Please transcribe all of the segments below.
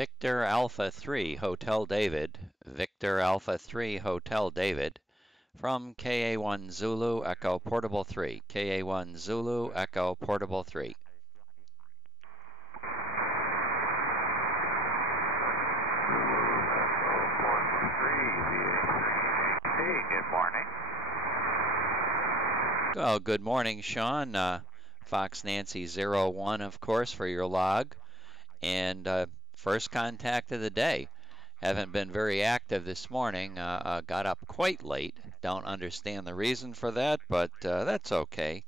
Victor Alpha 3 Hotel David, Victor Alpha 3 Hotel David, from KA1 Zulu Echo Portable 3, KA1 Zulu Echo Portable 3. Good morning. Oh, good morning, Sean. Fox Nancy 01, of course, for your log. And first contact of the day. Haven't been very active this morning. Got up quite late. Don't understand the reason for that, but that's okay.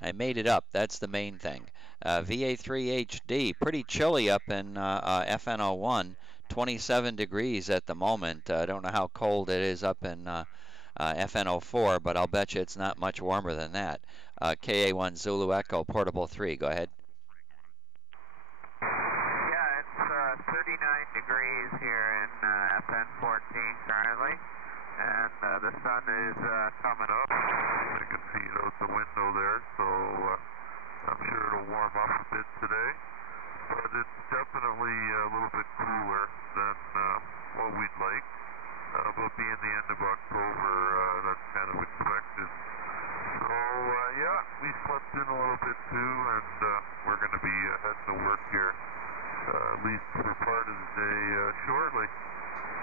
I made it up. That's the main thing. VA3HD, pretty chilly up in FN01. 27 degrees at the moment. I don't know how cold it is up in FN04, but I'll bet you it's not much warmer than that. KA1 Zulu Echo Portable 3. Go ahead. Yeah, it's 39 degrees here in FN14 currently, and the sun is coming up. I can see it out the window there, so I'm sure it'll warm up a bit today. But it's definitely a little bit cooler than what we'd like. But being the end of October, that's kind of expected. So, yeah, we slept in a little bit too, and we're going to be heading to work here, at least for part of the day shortly.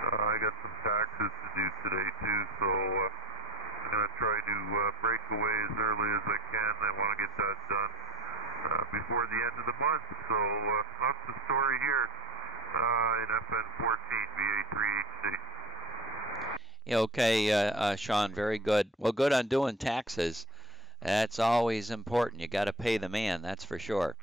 I got some taxes to do today too, so I'm going to try to break away as early as I can. I want to get that done before the end of the month. So that's the story here in FN14, VA3HD. Okay, Sean, very good. Well, good on doing taxes. That's always important. You got to pay the man, that's for sure.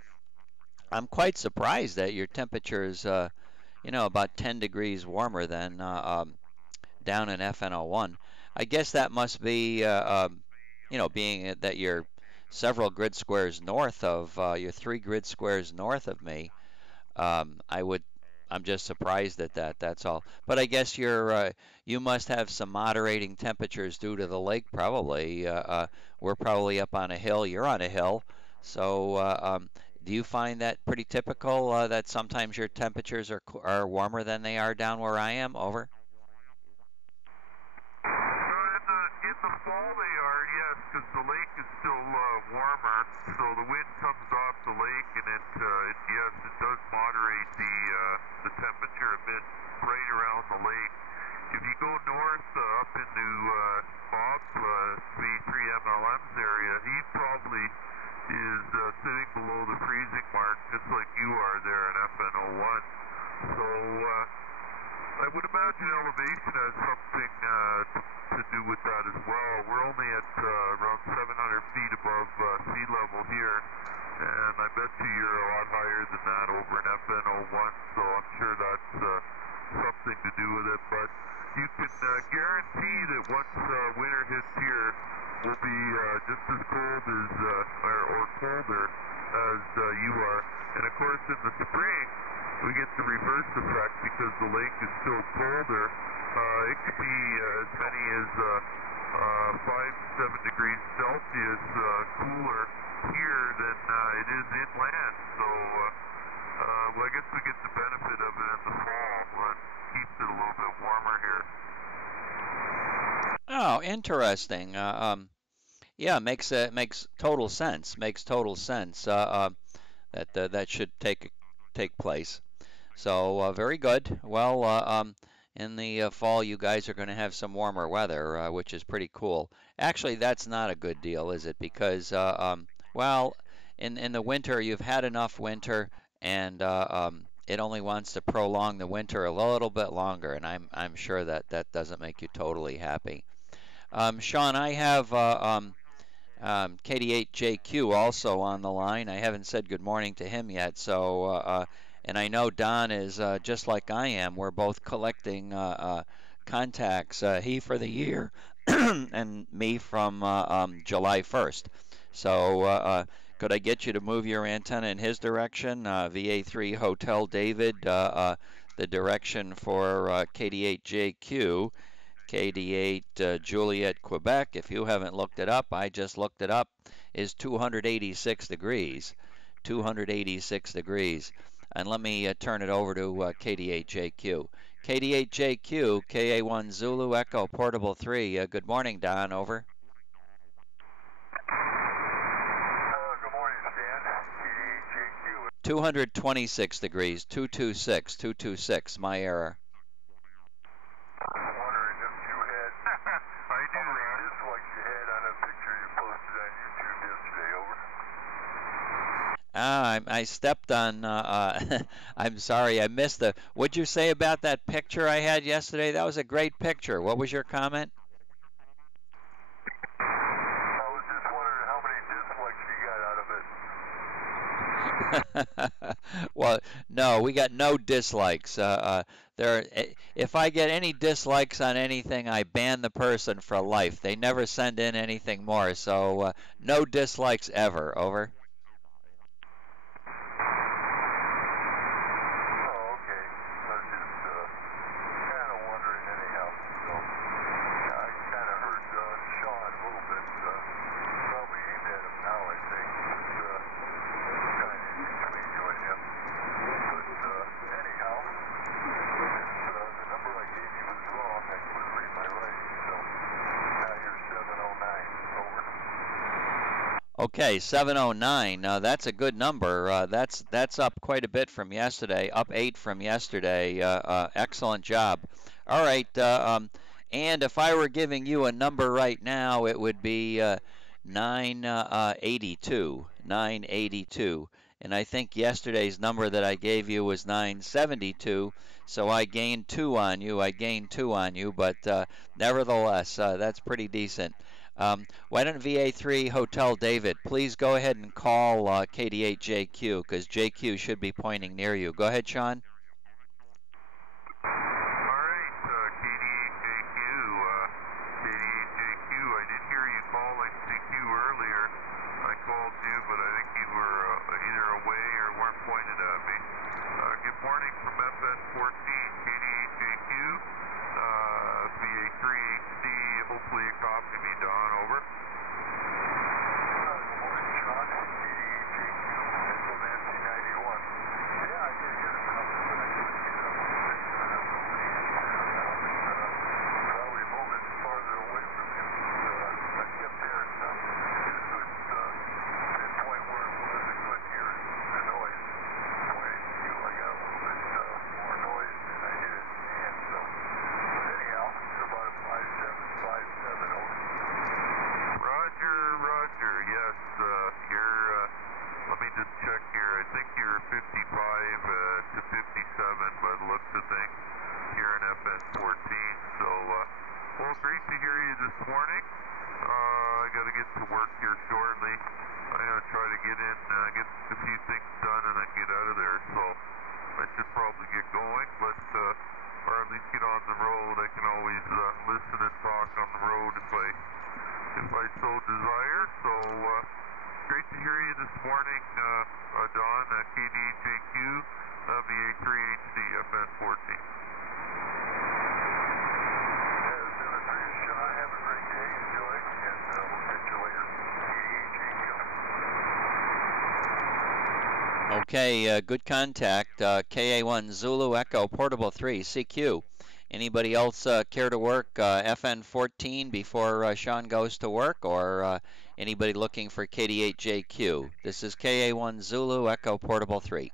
I'm quite surprised that your temperature is, about 10 degrees warmer than down in FN01. I guess that must be, being that you're several grid squares north of, you're 3 grid squares north of me. I'm just surprised at that. That's all. But I guess you must have some moderating temperatures due to the lake. Probably. We're probably up on a hill. You're on a hill. So do you find that pretty typical that sometimes your temperatures are warmer than they are down where I am? Over. In the fall they are, yes, because the lake is still warmer, so the wind comes off the lake, and yes, it does moderate the temperature a bit right around the lake. If you go north up into Bob V3MLM's area, he probably is sitting below the freezing mark, just like you are there in FN01. So I would imagine elevation has something to do with that as well. We're only at around 700 feet above sea level here, and I bet you're a lot higher than that over in FN01, so I'm sure that's something to do with it. But you can guarantee that once winter hits here, we'll be just as cold as, or colder as you are. And of course in the spring, we get the reverse effect because the lake is still colder. It could be as many as 5 to 7 degrees Celsius cooler here than it is inland. So, well, I guess we get the benefit of it in the fall, but keeps it a little bit warmer here. Oh, interesting. Yeah, makes total sense. Makes total sense. That should take place. So very good. Well, in the fall, you guys are going to have some warmer weather, which is pretty cool. Actually, that's not a good deal, is it? Because well, in the winter, you've had enough winter, and it only wants to prolong the winter a little bit longer, and I'm sure that doesn't make you totally happy. Sean, I have KD8JQ also on the line. I haven't said good morning to him yet, so and I know Don is just like I am. We're both collecting contacts. He for the year, and me from July 1st. So could I get you to move your antenna in his direction? VA3 Hotel David, the direction for KD8JQ. KD8 Juliet, Quebec. If you haven't looked it up, I just looked it up, is 286 degrees. 286 degrees. And let me turn it over to KD8JQ. KD8JQ, KA1 Zulu Echo Portable 3. Good morning, Don. Over. Good morning, Stan. KD8JQ. 226 degrees, 226, my error. Wondering if you had how many dislikes you had on a picture you posted on YouTube yesterday. Over. I stepped on, I'm sorry, I missed the, what'd you say about that picture I had yesterday? That was a great picture. What was your comment? I was just wondering how many dislikes you got out of it. Well, no, we got no dislikes. If I get any dislikes on anything, I ban the person for life. They never send in anything more, so no dislikes ever. Over. Okay, 709. That's a good number. That's up quite a bit from yesterday. Up 8 from yesterday. Excellent job. All right. And if I were giving you a number right now, it would be 982. 982. And I think yesterday's number that I gave you was 972. So I gained 2 on you. But nevertheless, that's pretty decent. Why don't VA3 Hotel David please go ahead and call KD8JQ, because JQ should be pointing near you. Go ahead, Sean. All right, KD8JQ. KD8JQ, I did hear you calling CQ earlier. I called you, but I think you were either away or weren't pointed at me. Good morning from FN14, KD8JQ. VA3 HD, hopefully you copy me, Don. Over. Good morning, Sean. KD8JQ, Central Nancy 91. Yeah, I did get a number, but I couldn't get up to it. Probably moving farther away from him. I kept hearing something. Just couldn't pinpoint where it was. I couldn't hear the noise. Pointing to you, I got a little bit more noise than I did at the end. So, but anyhow, it's about a 5757 over. Roger, yes, let me just check here. I think you're 55 to 57 by the looks of things here in FN14. So, well, great to hear you this morning. I got to get to work here shortly. I'm going to try to get in, get a few things done and then get out of there. So, I should probably get going, but, or at least get on the road. I can always listen and talk on the road if I so desire. So, great to hear you this morning, Don, KD8JQ, VA3 HD, FN14. Yeah, it's been a great show. Have a great day. Enjoy, and we'll catch you later. KD8JQ. Okay, good contact. KA1 Zulu Echo Portable 3, CQ. Anybody else care to work FN14 before Sean goes to work, or anybody looking for KD8JQ? This is KA1 Zulu Echo Portable 3.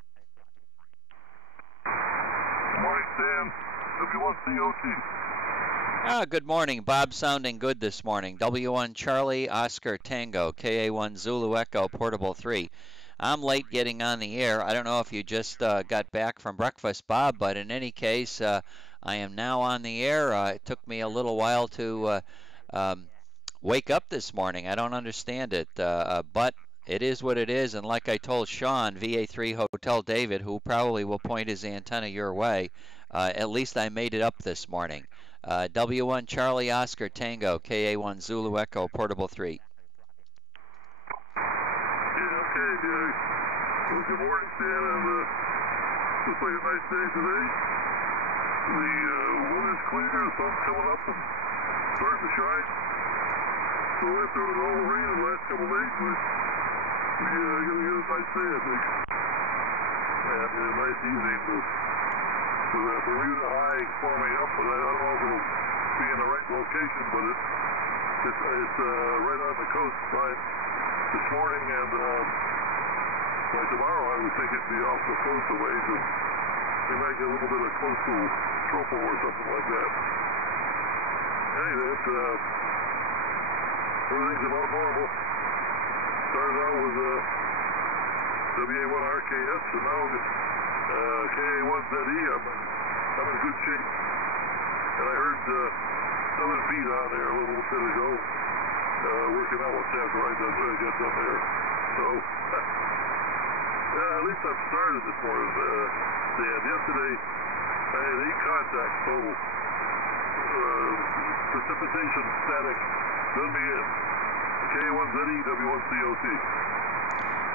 Good morning, Sam. W1COT. Good morning. Bob sounding good this morning. W1 Charlie Oscar Tango, KA1 Zulu Echo Portable 3. I'm late getting on the air. I don't know if you just got back from breakfast, Bob, but in any case, I am now on the air. It took me a little while to wake up this morning. I don't understand it, but it is what it is. And like I told Sean, VA3 Hotel David, who probably will point his antenna your way, at least I made it up this morning. W1 Charlie Oscar Tango, KA1 Zulu Echo Portable 3. Well, good morning, Stan. Looks like a nice day today. The weather's clear, the sun's coming up and starting to shine. So after all the rain in the last couple of days, we're going to get a nice day, I think. and a nice evening with the Bermuda High forming up, but I don't know if it'll be in the right location, but it's right on the coast line this morning, and by tomorrow I would think it'd be off the coast a ways, and we might get a little bit of coastal tropo or something like that. Anyway, everything's about normal. Started out with WA1RKS, and now KA1ZE. I'm in good shape. And I heard Southern Beat on there a little bit ago, working out what that ride gets up there. So, at least I've started this morning. Dan, yesterday I had 8 contacts total. Precipitation static, done me in. KA1ZE, W1COT.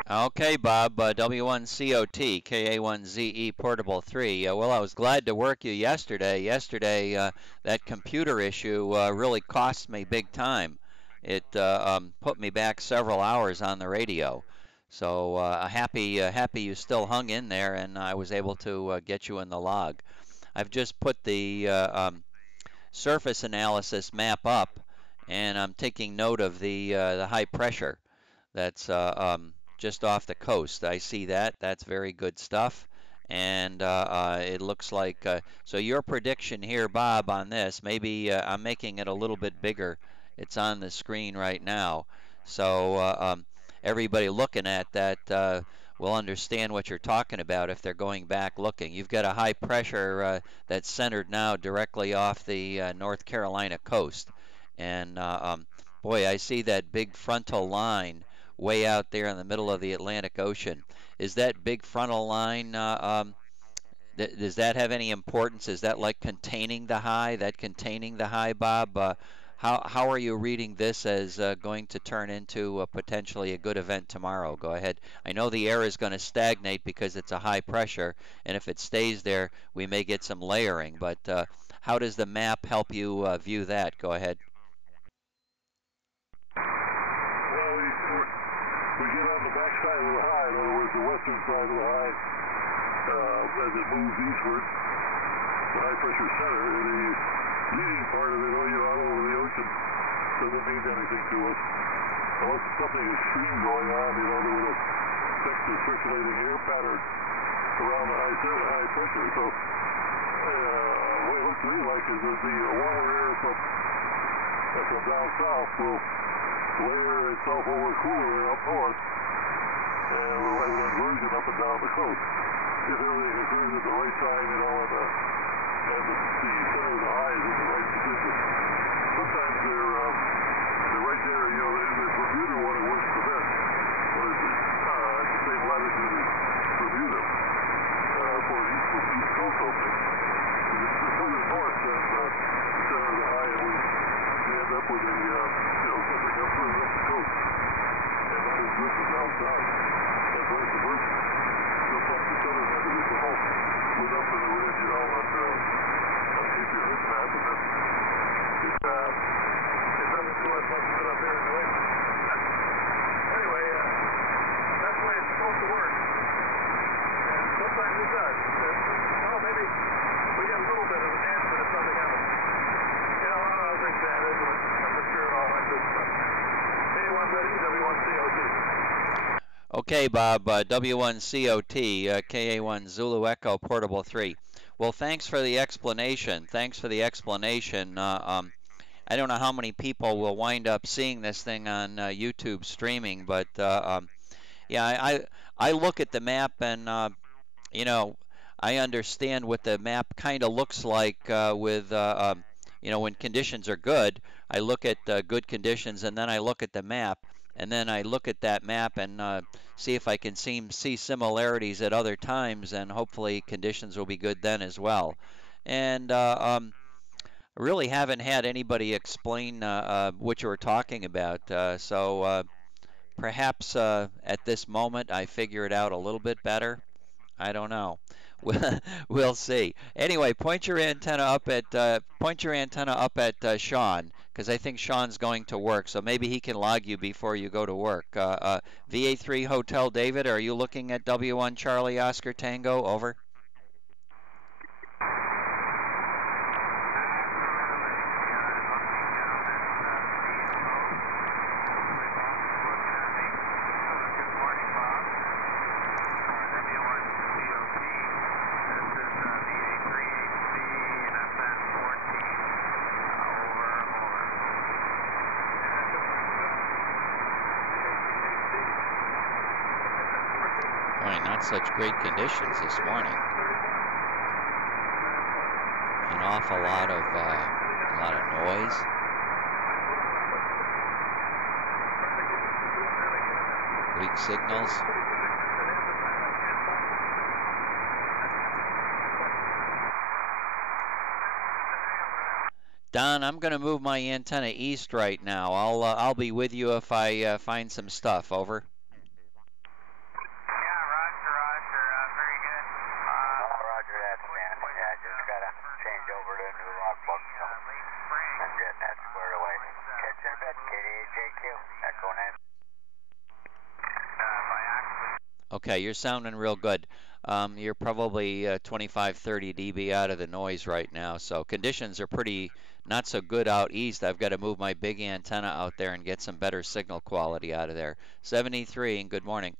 Okay, Bob, W1COT, KA1ZE Portable 3. Well, I was glad to work you yesterday. Yesterday, that computer issue really cost me big time. It put me back several hours on the radio. So happy you still hung in there, and I was able to get you in the log. I've just put the surface analysis map up, and I'm taking note of the high pressure that's just off the coast. I see that. That's very good stuff. And it looks like, so your prediction here, Bob, on this, maybe I'm making it a little bit bigger. It's on the screen right now. So everybody looking at that will understand what you're talking about if they're going back looking. You've got a high pressure that's centered now directly off the North Carolina coast. And boy, I see that big frontal line way out there in the middle of the Atlantic Ocean. Is that big frontal line, does that have any importance? Is that like containing the high, Bob? How are you reading this as going to turn into potentially a good event tomorrow? Go ahead. I know the air is going to stagnate because it's a high pressure, and if it stays there, we may get some layering. But how does the map help you view that? Go ahead. We get on the back side of the high, in other words, the western side of the high, as it moves eastward, the high pressure center, and the leading part of it, out over the ocean, doesn't mean anything to us. Unless there's something extreme going on, there would affect the circulating air pattern around the high pressure. So, what it looks to me like is that the warmer air from down south will layer itself over cooler air up north, and we'll have an inversion up and down the coast. If everything occurs at the right time, and the center of the high is in the right position. Sometimes they're right there, in the Bermuda one it works the best, when it's at the same latitude as Bermuda, for an east coast opening. If it's the further north than the center of the high, we end up with a something up further up the coast, and not as good as down south, and vice versa. Sometimes the southern end of it will split up in the red, on a Cape Hood map, and then it doesn't do as much good up here in New England. Anyway, that's the way it's supposed to work, and sometimes it does. Well, maybe we get a little bit of an answer if something happens. A lot of other things added, temperature and all that good stuff. KA1ZE, W1COT. Okay, Bob, W1COT, KA1 Zulu Echo Portable 3. Well, thanks for the explanation. I don't know how many people will wind up seeing this thing on YouTube streaming, but yeah, I look at the map and, I understand what the map kind of looks like with, when conditions are good. I look at good conditions, and then I look at the map, and then I look at that map and see if I can see similarities at other times, and hopefully conditions will be good then as well. And I really haven't had anybody explain what you were talking about, so perhaps at this moment I figure it out a little bit better. I don't know. We'll see. Anyway, point your antenna up at Sean, because I think Sean's going to work, so maybe he can log you before you go to work. VA3 Hotel David, are you looking at W1 Charlie Oscar Tango? Over. Not such great conditions this morning. An awful lot of noise. Weak signals. Don, I'm going to move my antenna east right now. I'll be with you if I find some stuff. Over. Okay, you're sounding real good. You're probably 25-30 dB out of the noise right now, so conditions are pretty not so good out east. I've got to move my big antenna out there and get some better signal quality out of there. 73, and good morning.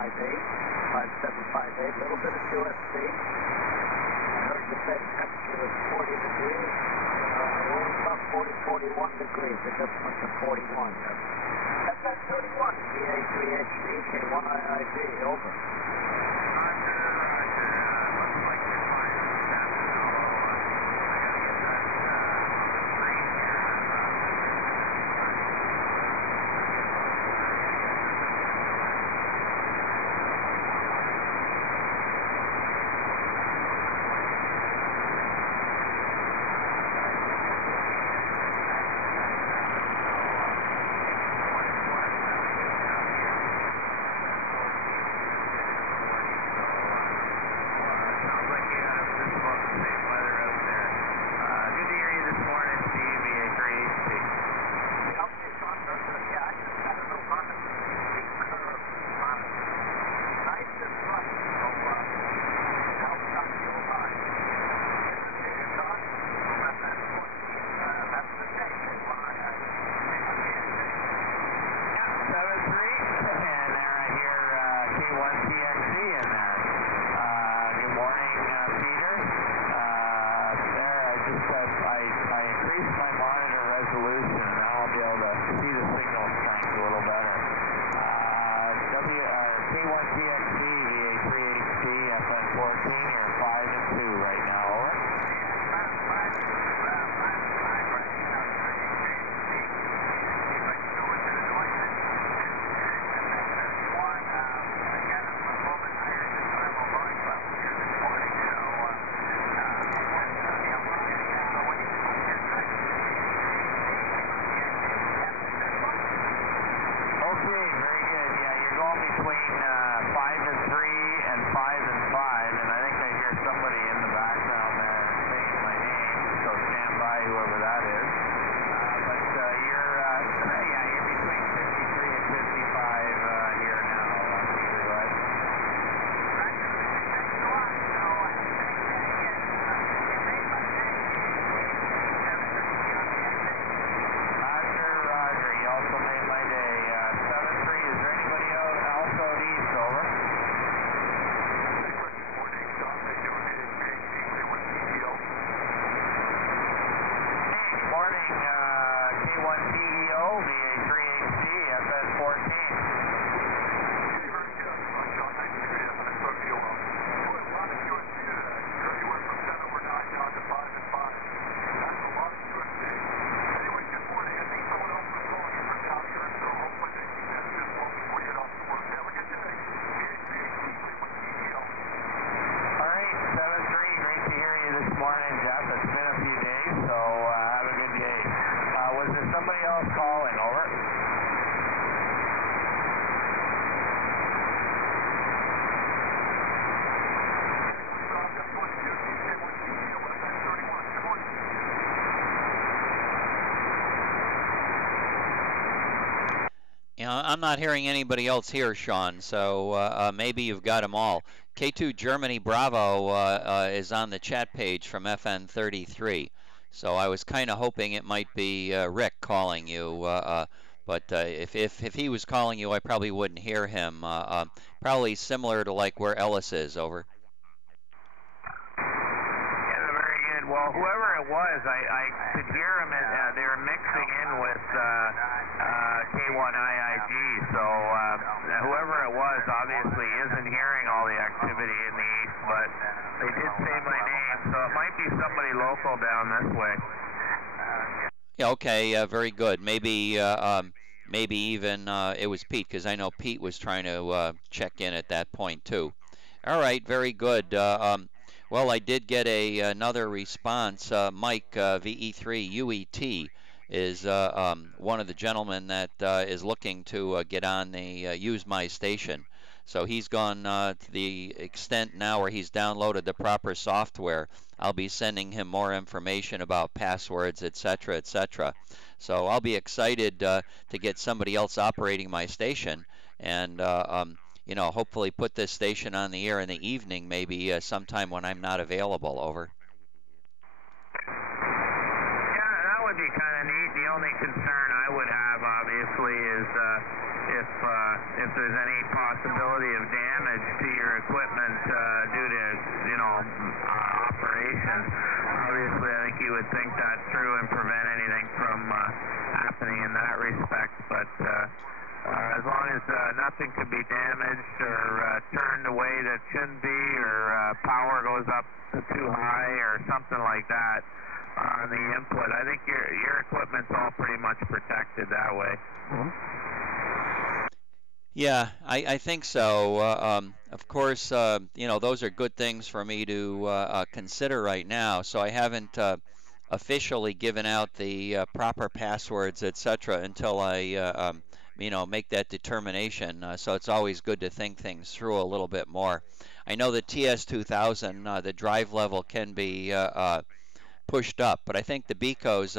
5758, a little bit of QSC. I heard you say the temperature is 40 degrees. Only about 40, 41 degrees. It just went to 41. FM 31, VA3HD, K1IID, over. I'm not hearing anybody else here, Sean, so maybe you've got them all. K2 Germany Bravo is on the chat page from FN33, so I was kind of hoping it might be Rick calling you, but if he was calling you, I probably wouldn't hear him. Probably similar to like where Ellis is, over. Yeah, very good. Well, whoever it was, I could hear them, and they were mixing in with K1IIG, so whoever it was obviously isn't hearing all the activity in the east, but they did say my name, so it might be somebody local down this way. Yeah, okay, very good. Maybe maybe even it was Pete, because I know Pete was trying to check in at that point too. All right, very good. Well, I did get another response. Mike, VE3 UET, is one of the gentlemen that is looking to get on the Use My Station. So he's gone to the extent now where he's downloaded the proper software. I'll be sending him more information about passwords, etc., etc. So I'll be excited to get somebody else operating my station, and you know, hopefully put this station on the air in the evening, maybe sometime when I'm not available, over. Yeah, that would be kind of neat. The only concern I would have, obviously, is if if there's any possibility of damage to your equipment due to operation. Obviously, I think you would think that through and prevent anything from happening in that respect. But as long as nothing could be damaged or turned the way that shouldn't be, or power goes up too high or something like that on the input, I think your equipment's all pretty much protected that way. Yeah, I think so. Of course, those are good things for me to consider right now. So I haven't officially given out the proper passwords, etc., until I, make that determination. So it's always good to think things through a little bit more. I know the TS2000, the drive level can be pushed up, but I think the BECOs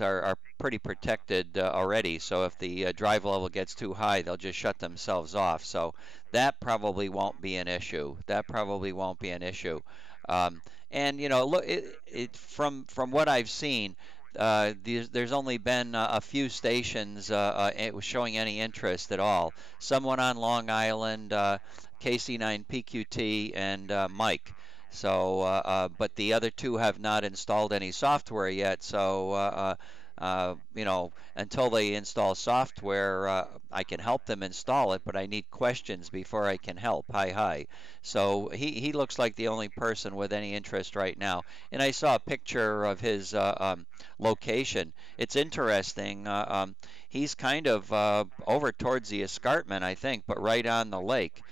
are pretty protected already. So if the drive level gets too high, they'll just shut themselves off. So that probably won't be an issue. And look, from what I've seen, there's only been a few stations showing any interest at all. Someone on Long Island, KC9PQT, and Mike. So, but the other two have not installed any software yet. So, until they install software, I can help them install it, but I need questions before I can help. Hi. So he looks like the only person with any interest right now. And I saw a picture of his location. It's interesting. He's kind of over towards the escarpment, I think, but right on the lake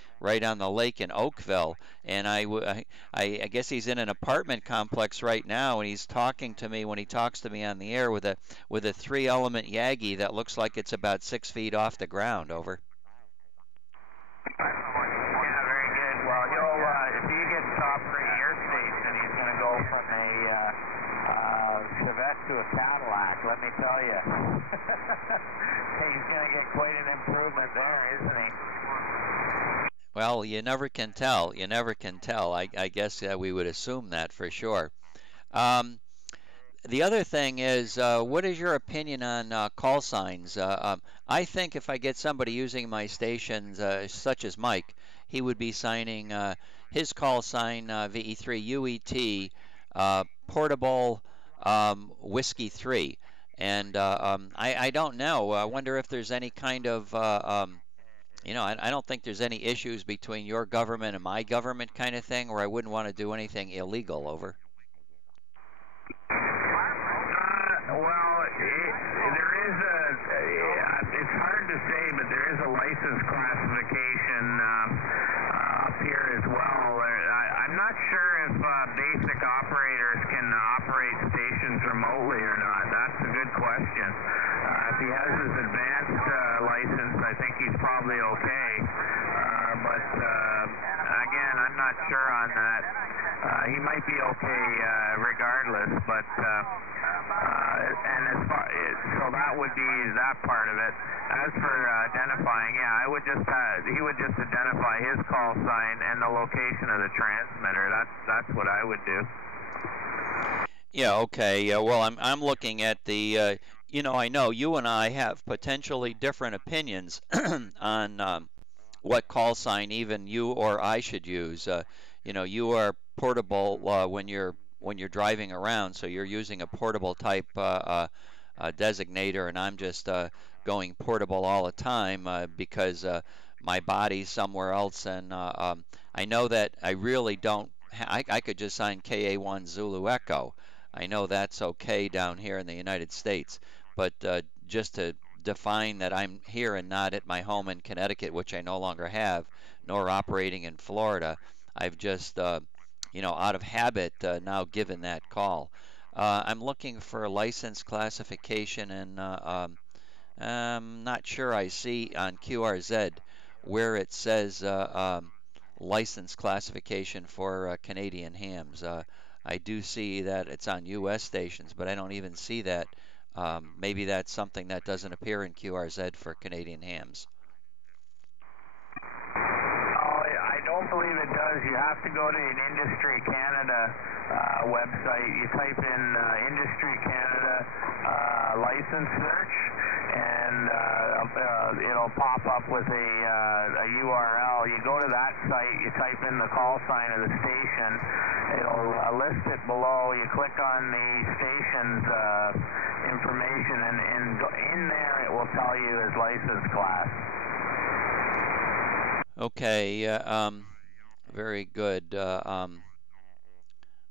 in Oakville. And I guess he's in an apartment complex right now, and he's talking to me when he talks to me on the air with a 3-element Yagi that looks like it's about 6 feet off the ground. Over. Yeah, very good. Well, if he gets top for your station, he's going to go from a Chevette to a Cadillac. Let me tell you, he's going to get quite an improvement there, isn't he? Well, you never can tell. I guess we would assume that for sure. The other thing is, what is your opinion on call signs? I think if I get somebody using my stations, such as Mike, he would be signing his call sign VE3 UET portable Whiskey 3. And I don't know. I wonder if there's any kind of I don't think there's any issues between your government and my government kind of thing, or I wouldn't want to do anything illegal. Over. It's hard to say, but there is a license classification up here as well. I'm not sure if basic operators can operate stations remotely or not. That's a good question. If he has his advanced license, I think he's probably okay. But again, I'm not sure on that. He might be okay regardless, but so that would be that part of it. As for identifying, he would just identify his call sign and the location of the transmitter. That's what I would do. Yeah. Okay. Well, I'm looking at the. I know you and I have potentially different opinions on what call sign even you or I should use. You are portable when you're driving around, so you're using a portable type designator, and I'm just going portable all the time because my body's somewhere else, and I know that I really don't. I could just sign KA1 Zulu Echo. I know that's okay down here in the United States, but just to define that I'm here and not at my home in Connecticut, which I no longer have, nor operating in Florida, I've just out of habit now given that call. I'm looking for a license classification, and I'm not sure I see on QRZ where it says license classification for Canadian hams. I do see that it's on U.S. stations, but I don't even see that. Maybe that's something that doesn't appear in QRZ for Canadian hams. I don't believe it does. You have to go to an Industry Canada website. You type in Industry Canada license search, and it'll pop up with a URL. You go to that site, you type in the call sign of the station, it'll list it below. You click on the station's information, and in there it will tell you his license class. Okay, very good.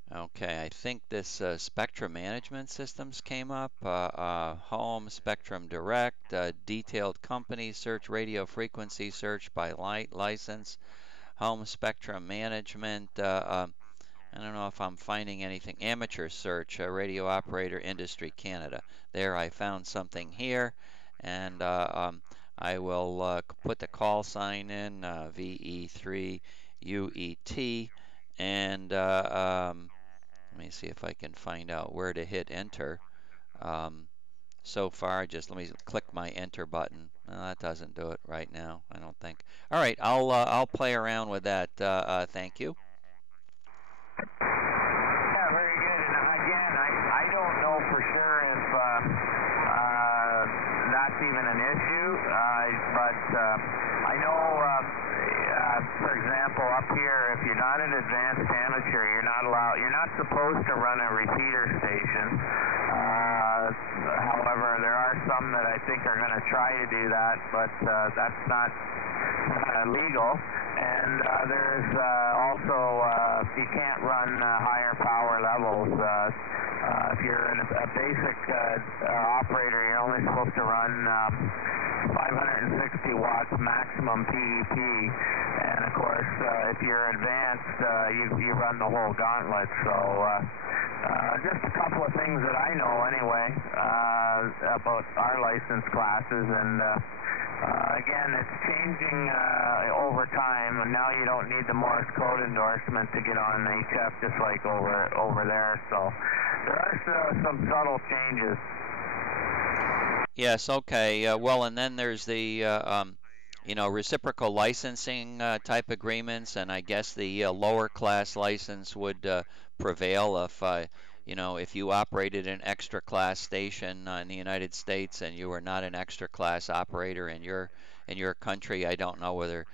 Okay, I think this Spectrum Management Systems came up. Home, Spectrum Direct, detailed company search, radio frequency search by license, Home Spectrum Management. I don't know if I'm finding anything. Amateur search, radio operator industry Canada. There, I found something here, and I will put the call sign in, VE3UET, and let me see if I can find out where to hit enter. So far, just let me click my enter button. No, that doesn't do it right now, I don't think. All right, I'll play around with that. Thank you. Yeah, very good. And again, I don't know for sure if that's even an issue, but I know, for example, up here, if you're not an advanced amateur, you're not supposed to run a repeater station. However, there are some that I think are going to try to do that, but that's not legal. And there's also, you can't run higher power levels. If you're a basic operator, you're only supposed to run 560 watts maximum PEP. And of course, if you're advanced, you run the whole gauntlet. So just a couple of things that I know anyway about our license classes, and again, it's changing over time, and now you don't need the Morse code endorsement to get on HF, just like over there. So there are some subtle changes. Yes, okay. Well, and then there's the reciprocal licensing type agreements, and I guess the lower class license would prevail if you operated an extra class station in the United States and you were not an extra class operator in your country. I don't know whether,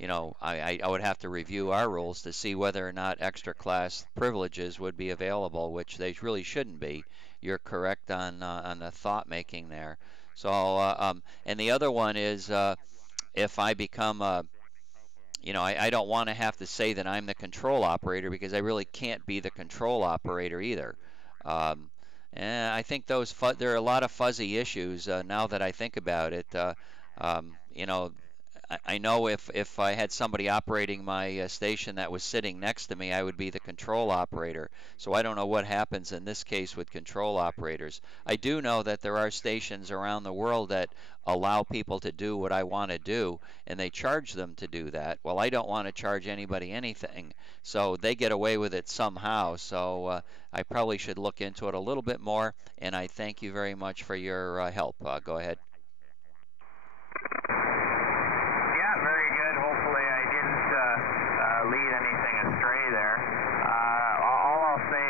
I would have to review our rules to see whether or not extra class privileges would be available, which they really shouldn't be. You're correct on the thought making there. So, and the other one is if I become I don't want to have to say that I'm the control operator, because I really can't be the control operator either. And I think there are a lot of fuzzy issues now that I think about it. I know if I had somebody operating my station that was sitting next to me, I would be the control operator. So I don't know what happens in this case with control operators. I do know that there are stations around the world that allow people to do what I want to do, and they charge them to do that. Well, I don't want to charge anybody anything, so they get away with it somehow. So I probably should look into it a little bit more, and I thank you very much for your help. Go ahead. Lead anything astray there. All I'll say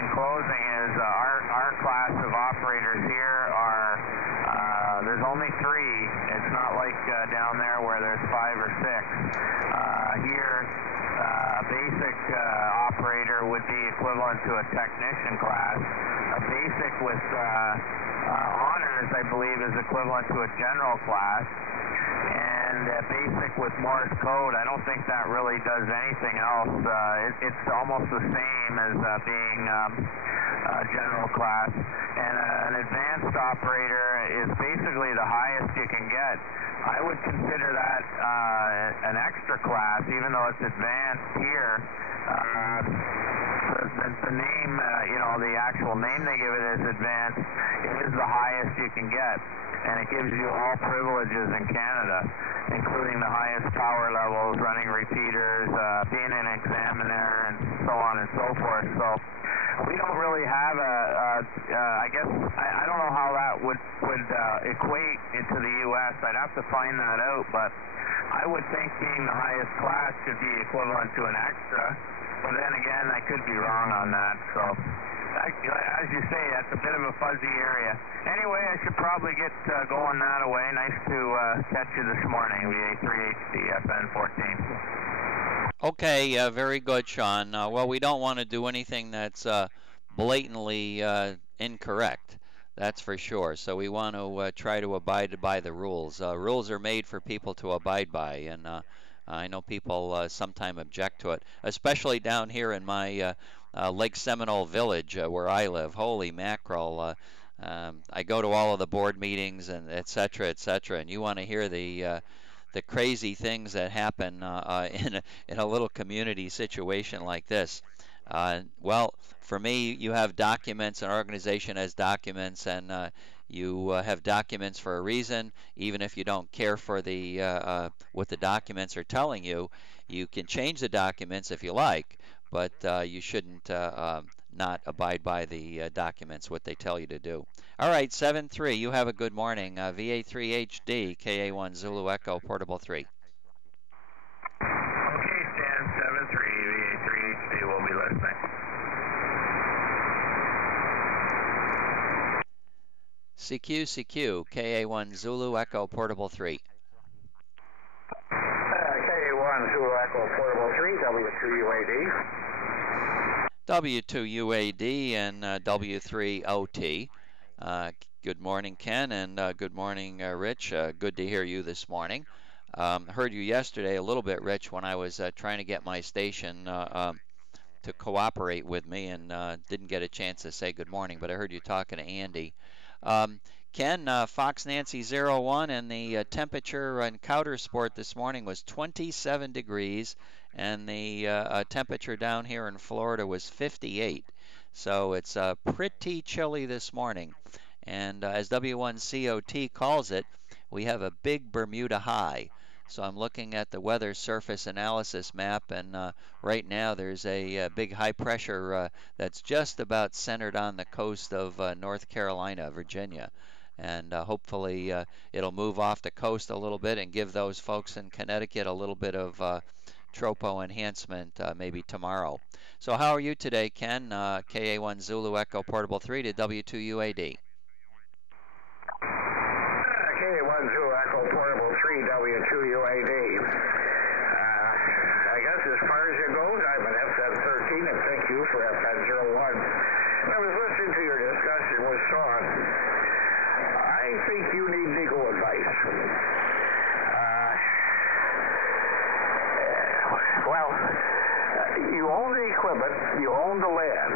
in closing is our class of operators here are, there's only 3. It's not like down there where there's 5 or 6. Here, a basic operator would be equivalent to a technician class. A basic with honors, I believe, is equivalent to a general class. And basic with Morse code, I don't think that really does anything else. It's almost the same as being general class. And an advanced operator is basically the highest you can get. I would consider that an extra class, even though it's advanced here. The name, the actual name they give it is advanced. It is the highest you can get, and it gives you all privileges in Canada, including the highest power levels, running repeaters, being an examiner, and so on and so forth. So we don't really have I guess, I don't know how that would equate into the U.S. I'd have to find that out, but I would think being the highest class should be equivalent to an extra. But then again, I could be wrong on that. So that as you say, that's a bit of a fuzzy area. Anyway, I should probably get going that away. Nice to catch you this morning, VA3HD FN 14. Okay, very good, Sean. Well, we don't want to do anything that's blatantly incorrect. That's for sure. So we want to try to abide by the rules. Rules are made for people to abide by, and I know people sometimes object to it, especially down here in my Lake Seminole Village where I live. Holy mackerel! I go to all of the board meetings and et cetera, and you want to hear the crazy things that happen in a little community situation like this. Well, for me, you have documents. An organization has documents, and you have documents for a reason. Even if you don't care for the what the documents are telling you, you can change the documents if you like, but you shouldn't not abide by the documents, what they tell you to do. All right, 7-3, you have a good morning. VA3HD, KA1 Zulu Echo, Portable 3. Okay, Stan 7-3, VA3HD will be listening. CQ, KA1 Zulu Echo, Portable 3. KA1 Zulu Echo, Portable 3, W2UAD. W2UAD and W3OT. Good morning, Ken, and good morning, Rich. Good to hear you this morning. Heard you yesterday a little bit, Rich, when I was trying to get my station to cooperate with me, and didn't get a chance to say good morning, but I heard you talking to Andy. Ken, Fox Nancy 01, and the temperature in Coudersport this morning was 27 degrees, and the temperature down here in Florida was 58. So it's pretty chilly this morning. And as W1COT calls it, we have a big Bermuda high. So I'm looking at the weather surface analysis map, and right now there's a big high pressure that's just about centered on the coast of North Carolina, Virginia. And hopefully it'll move off the coast a little bit and give those folks in Connecticut a little bit of tropo enhancement maybe tomorrow. So how are you today, Ken? KA1 Zulu Echo Portable 3 to W2UAD. KA1 Zulu Echo Portable 3, W2UAD. I guess as far as it goes, I'm an FN13, and thank you for FN01. I was listening to your discussion with Sean. I think you need legal advice. Well, you own the equipment, you own the land.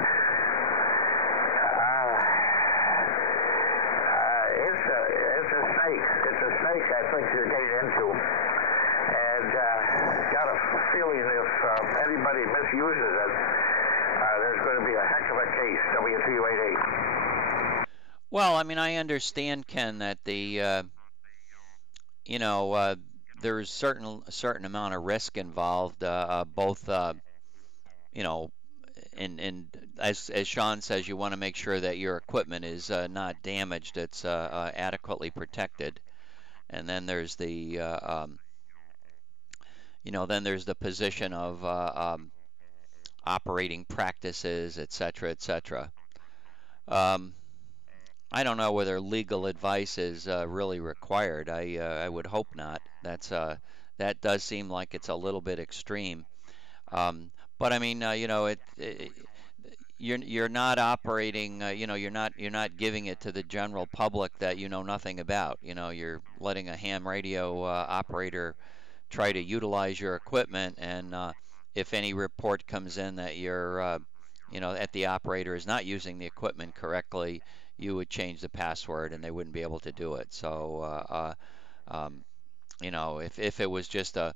It's a snake. It's a snake I think you're getting into. And got a feeling if anybody misuses it, there's going to be a heck of a case, W288. Well, I mean, I understand, Ken, that the, there's a certain amount of risk involved, both, and as Sean says, you want to make sure that your equipment is not damaged, it's adequately protected. And then there's the, then there's the position of operating practices, et cetera, et cetera. I don't know whether legal advice is really required. I would hope not. That does seem like it's a little bit extreme. But I mean, you're not operating. You're not giving it to the general public that you know nothing about. You're letting a ham radio operator try to utilize your equipment, and if any report comes in that you're, that the operator is not using the equipment correctly, you would change the password and they wouldn't be able to do it. So, if it was just a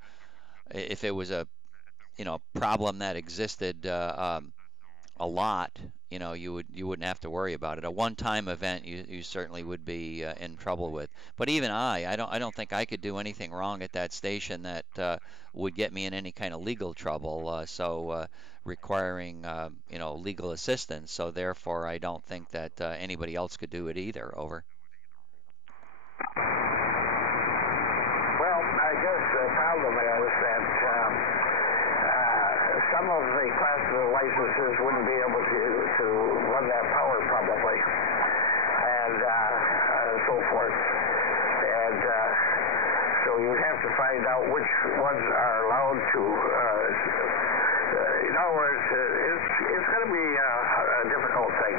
problem that existed a lot, you wouldn't have to worry about it. A one-time event, you certainly would be in trouble with. But even I don't think I could do anything wrong at that station that would get me in any kind of legal trouble. Requiring legal assistance. So therefore, I don't think that anybody else could do it either. Over. Well, I guess the problem is that some of the class of licenses wouldn't be able to run that power probably, and so forth. And so you have to find out which ones are allowed to. In other words, it's going to be a difficult thing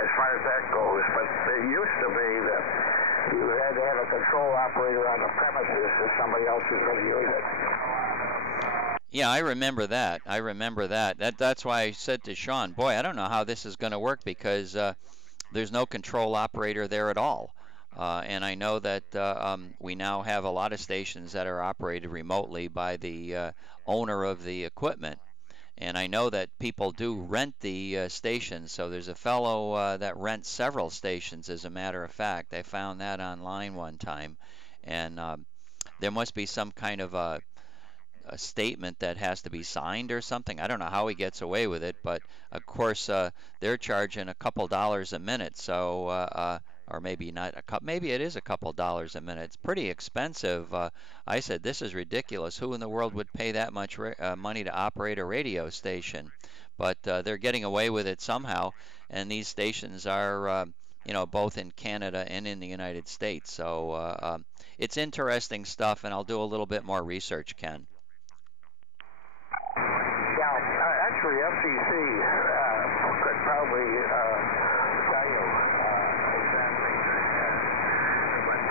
as far as that goes. But it used to be that you had to have a control operator on the premises if somebody else was going to use it. Yeah, I remember that. That's why I said to Sean, boy, I don't know how this is going to work because there's no control operator there at all. And I know that we now have a lot of stations that are operated remotely by the owner of the equipment. And I know that people do rent the stations. So there's a fellow that rents several stations, as a matter of fact. I found that online one time. And there must be some kind of a statement that has to be signed or something. I don't know how he gets away with it, but of course they're charging a couple dollars a minute. So or maybe not maybe it is a couple dollars a minute. It's pretty expensive. I said, this is ridiculous. Who in the world would pay that much money to operate a radio station? But they're getting away with it somehow, and these stations are you know, both in Canada and in the United States. So it's interesting stuff, and I'll do a little bit more research, Ken. Yeah, actually, FCC could probably tell you exactly. But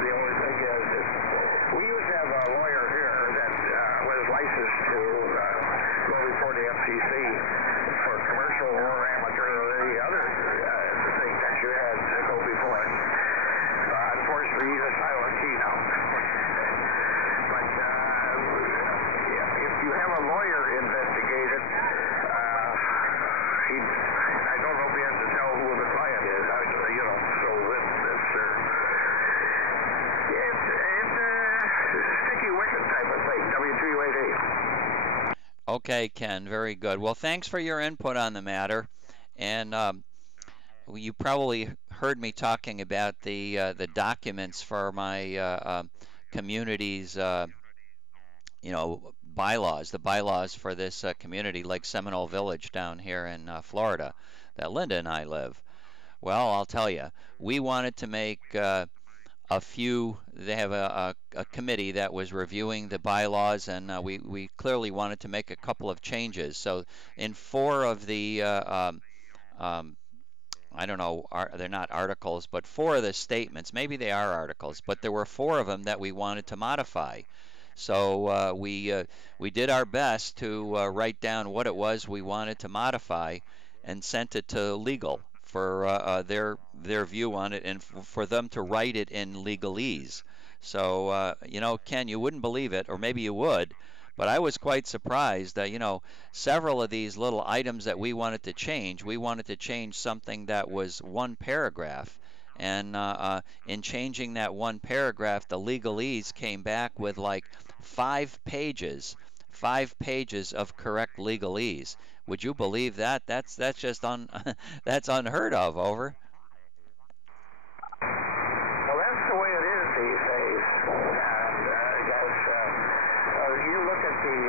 the only thing is, we used to have a lawyer here that was licensed to go before the FCC for commercial or amateur or any other thing that you had to go before. Unfortunately, he's a silent T now. But if you have a lawyer investigate it, I don't know if he has to tell who the client is, you know, so that's it's a sticky wicket type of thing, W2UAD. Okay, Ken, very good. Well, thanks for your input on the matter. And you probably heard me talking about the documents for my community's, you know, bylaws, the bylaws for this community, like Seminole Village down here in Florida, that Linda and I live. Well, I'll tell you, we wanted to make a few. They have a committee that was reviewing the bylaws, and we clearly wanted to make a couple of changes. So in 4 of the I don't know, they're not articles, but 4 of the statements, maybe they are articles, but there were 4 of them that we wanted to modify. So we did our best to write down what it was we wanted to modify and sent it to legal for their view on it, and for them to write it in legalese. So you know, Ken, you wouldn't believe it, or maybe you would, but I was quite surprised that, you know, several of these little items that we wanted to change something that was 1 paragraph. And in changing that 1 paragraph, the legalese came back with like 5 pages of correct legalese. Would you believe that? That's just that's unheard of. Over. Well, that's the way it is these days. And you look at the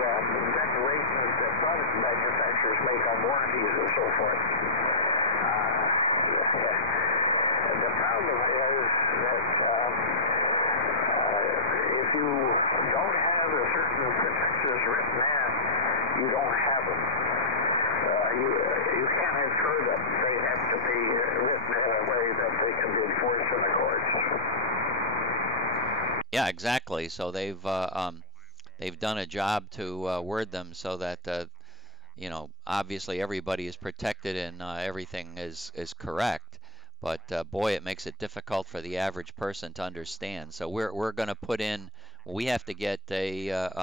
declarations that product manufacturers make on warranties and so forth. The problem is that if you don't have a certain protections written in, you don't have them. You can't incur them. They have to be written in a way that they can be enforced in the courts. Yeah, exactly. So they've done a job to word them so that you know, obviously everybody is protected and everything is correct. But boy, it makes it difficult for the average person to understand. So we're going to put in. We have to get a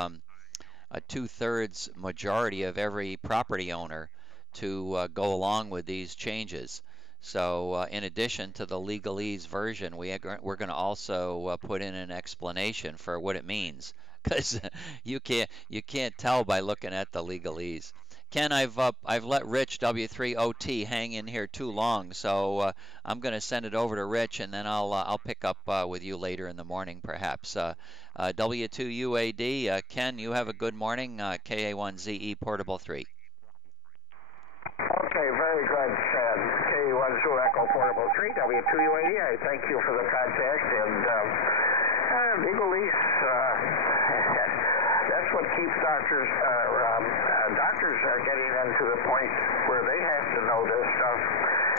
2/3 majority of every property owner to go along with these changes. So in addition to the legalese version, we're going to also put in an explanation for what it means, because you can't tell by looking at the legalese. Ken, I've let Rich W3OT hang in here too long, so I'm going to send it over to Rich, and then I'll pick up with you later in the morning, perhaps. W2UAD, Ken, you have a good morning. KA1ZE Portable 3. Okay, very good. K1 Zulu Echo Portable 3, W2UAD. I thank you for the contact, and legalese, that's what keeps doctors are getting into the point where they have to know this stuff,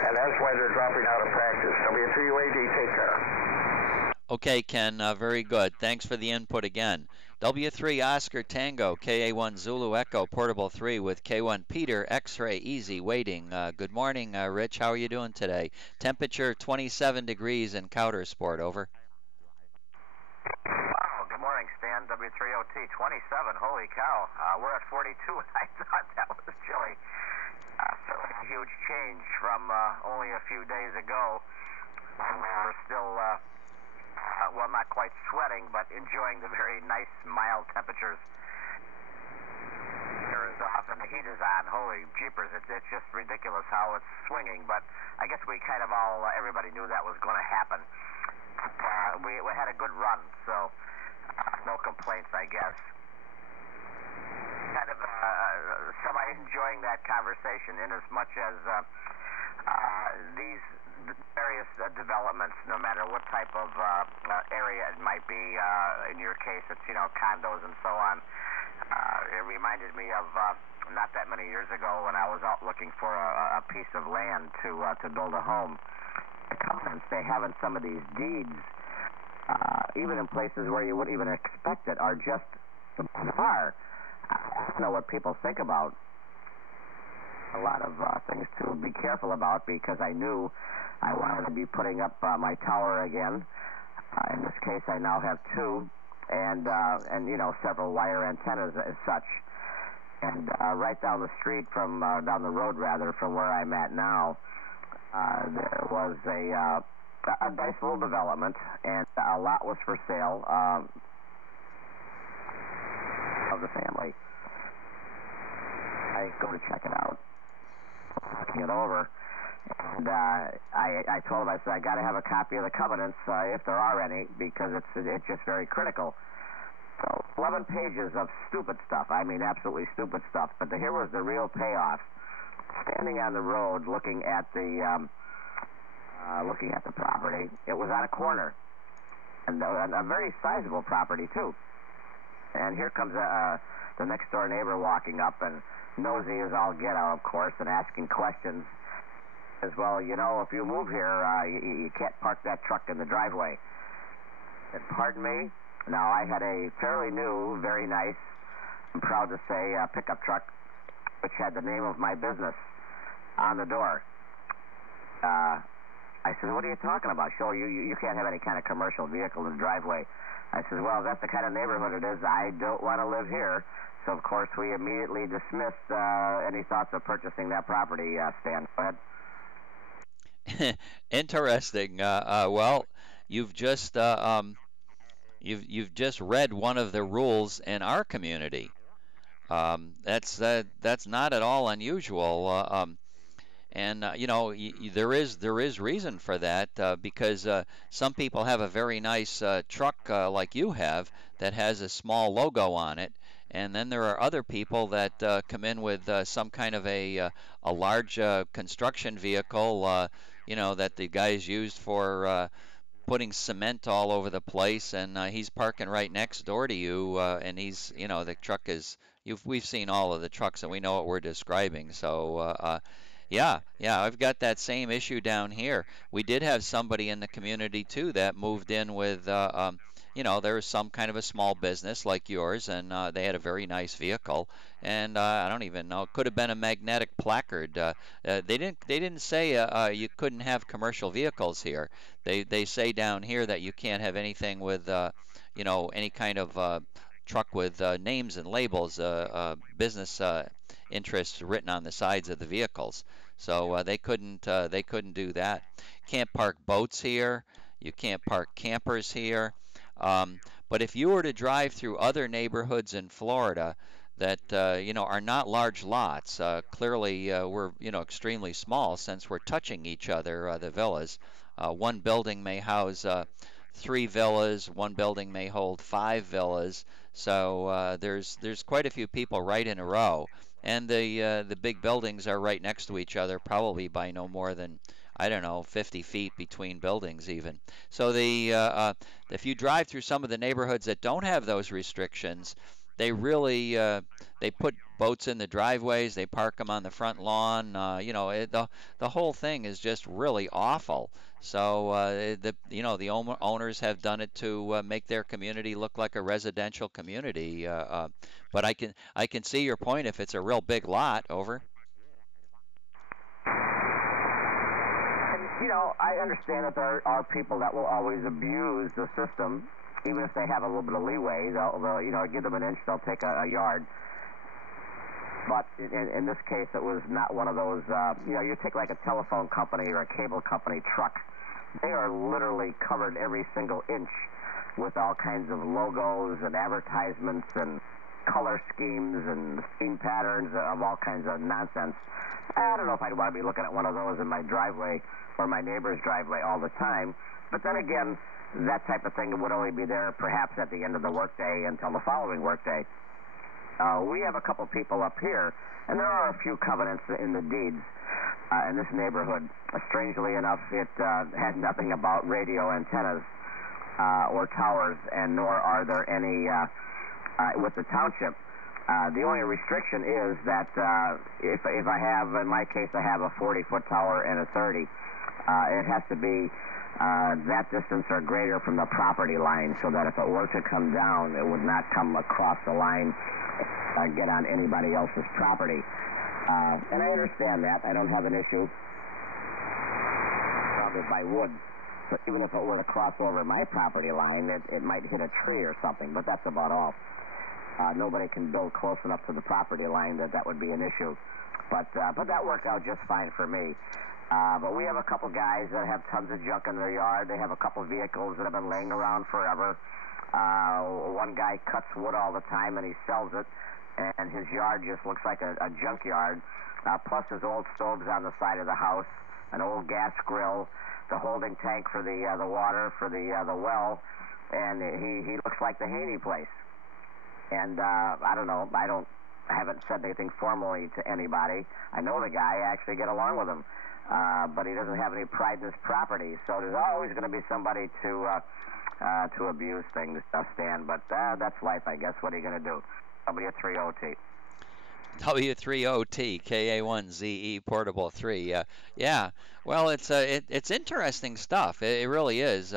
and that's why they're dropping out of practice. W3UAD, take care. Okay, Ken, very good. Thanks for the input again. W3 Oscar Tango, KA1 Zulu Echo Portable 3 with K1 Peter X-Ray Easy waiting. Good morning, Rich. How are you doing today? Temperature 27 degrees in Coudersport, over. Wow, good morning, Stan. W3OT 27. Holy cow. We're at 42, and I thought that was chilly. Certainly a huge change from only a few days ago when we were still, well, not quite sweating, but enjoying the very nice, mild temperatures. Air is off and the heat is on. Holy jeepers, it's just ridiculous how it's swinging, but I guess we kind of all, everybody knew that was going to happen. We had a good run, so no complaints, I guess. Kind of semi-enjoying that conversation in as much as these various developments, no matter what type of area it might be, in your case it's, condos and so on. It reminded me of not that many years ago when I was out looking for a piece of land to build a home. The covenants they have in some of these deeds, even in places where you wouldn't even expect it, are just bizarre. I don't know what people think about. A lot of things to be careful about, because I knew I wanted to be putting up my tower again. In this case, I now have two, and several wire antennas as such. And right down the street from down the road rather from where I'm at now, there was a nice little development, and a lot was for sale of the family. I go to check it out, looking it over, and I told him, I said, I got to have a copy of the covenants if there are any, because it's just very critical. So 11 pages of stupid stuff. I mean, absolutely stupid stuff. But here was the real payoff. Standing on the road, looking at the property. It was on a corner, and a very sizable property too. And here comes the next door neighbor walking up, and nosy as all get out, of course, and asking questions. As well, if you move here, you can't park that truck in the driveway. I said, pardon me? Now, I had a fairly new, very nice, I'm proud to say, pickup truck, which had the name of my business on the door. I said, what are you talking about? Sure, you can't have any kind of commercial vehicle in the driveway. I said, well, that's the kind of neighborhood it is. I don't want to live here. So, of course, we immediately dismissed any thoughts of purchasing that property. Stan, go ahead. Interesting. Well, you've just you've just read one of the rules in our community. That's not at all unusual. And there is reason for that, because some people have a very nice truck like you have that has a small logo on it, and then there are other people that come in with some kind of a large construction vehicle, that the guys used for putting cement all over the place, and he's parking right next door to you, and he's the truck is we've seen all of the trucks and we know what we're describing. So yeah, I've got that same issue down here. We did have somebody in the community too that moved in with there was some kind of a small business like yours, and they had a very nice vehicle, and I don't even know, it could have been a magnetic placard. They didn't say you couldn't have commercial vehicles here. They say down here that you can't have anything with any kind of truck with names and labels, business interests written on the sides of the vehicles. So they couldn't do that. Can't park boats here. You can't park campers here. But if you were to drive through other neighborhoods in Florida, that are not large lots. Clearly, we're extremely small since we're touching each other. The villas, one building may house 3 villas, one building may hold 5 villas. So there's quite a few people right in a row, and the big buildings are right next to each other, probably by no more than, I don't know, 50 feet between buildings even. So if you drive through some of the neighborhoods that don't have those restrictions, they really they put boats in the driveways, they park them on the front lawn. The whole thing is just really awful. So the owners have done it to make their community look like a residential community. But I can see your point if it's a real big lot. Over. I understand that there are people that will always abuse the system, even if they have a little bit of leeway. They'll give them an inch, they'll take a yard. But in this case, it was not one of those. You take like a telephone company or a cable company truck. They are literally covered every single inch with all kinds of logos and advertisements and color schemes and scheme patterns of all kinds of nonsense. I don't know if I'd want to be looking at one of those in my driveway or my neighbor's driveway all the time. But then again, that type of thing would only be there perhaps at the end of the workday until the following workday. We have a couple people up here, and there are a few covenants in the deeds in this neighborhood. Strangely enough, it had nothing about radio antennas or towers, and nor are there any with the township. The only restriction is that if I have, in my case, I have a 40-foot tower and a 30, it has to be that distance or greater from the property line, so that if it were to come down, it would not come across the line, get on anybody else's property. And I understand that. I don't have an issue surrounded by wood. So even if it were to cross over my property line, it might hit a tree or something, but that's about all. Nobody can build close enough to the property line that would be an issue. But that worked out just fine for me. But we have a couple guys that have tons of junk in their yard. They have a couple vehicles that have been laying around forever. One guy cuts wood all the time, and he sells it, and his yard just looks like a junkyard. Plus his old stoves on the side of the house, an old gas grill, the holding tank for the water for the well, and he looks like the Haney place. And I don't know. I haven't said anything formally to anybody. I know the guy. I actually get along with him. But he doesn't have any pride in his property. So there's always going to be somebody to abuse things, Stan. But that's life, I guess. What are you going to do? W30T. W30T, KA1ZE Portable 3. Yeah. Well, it's interesting stuff. It really is.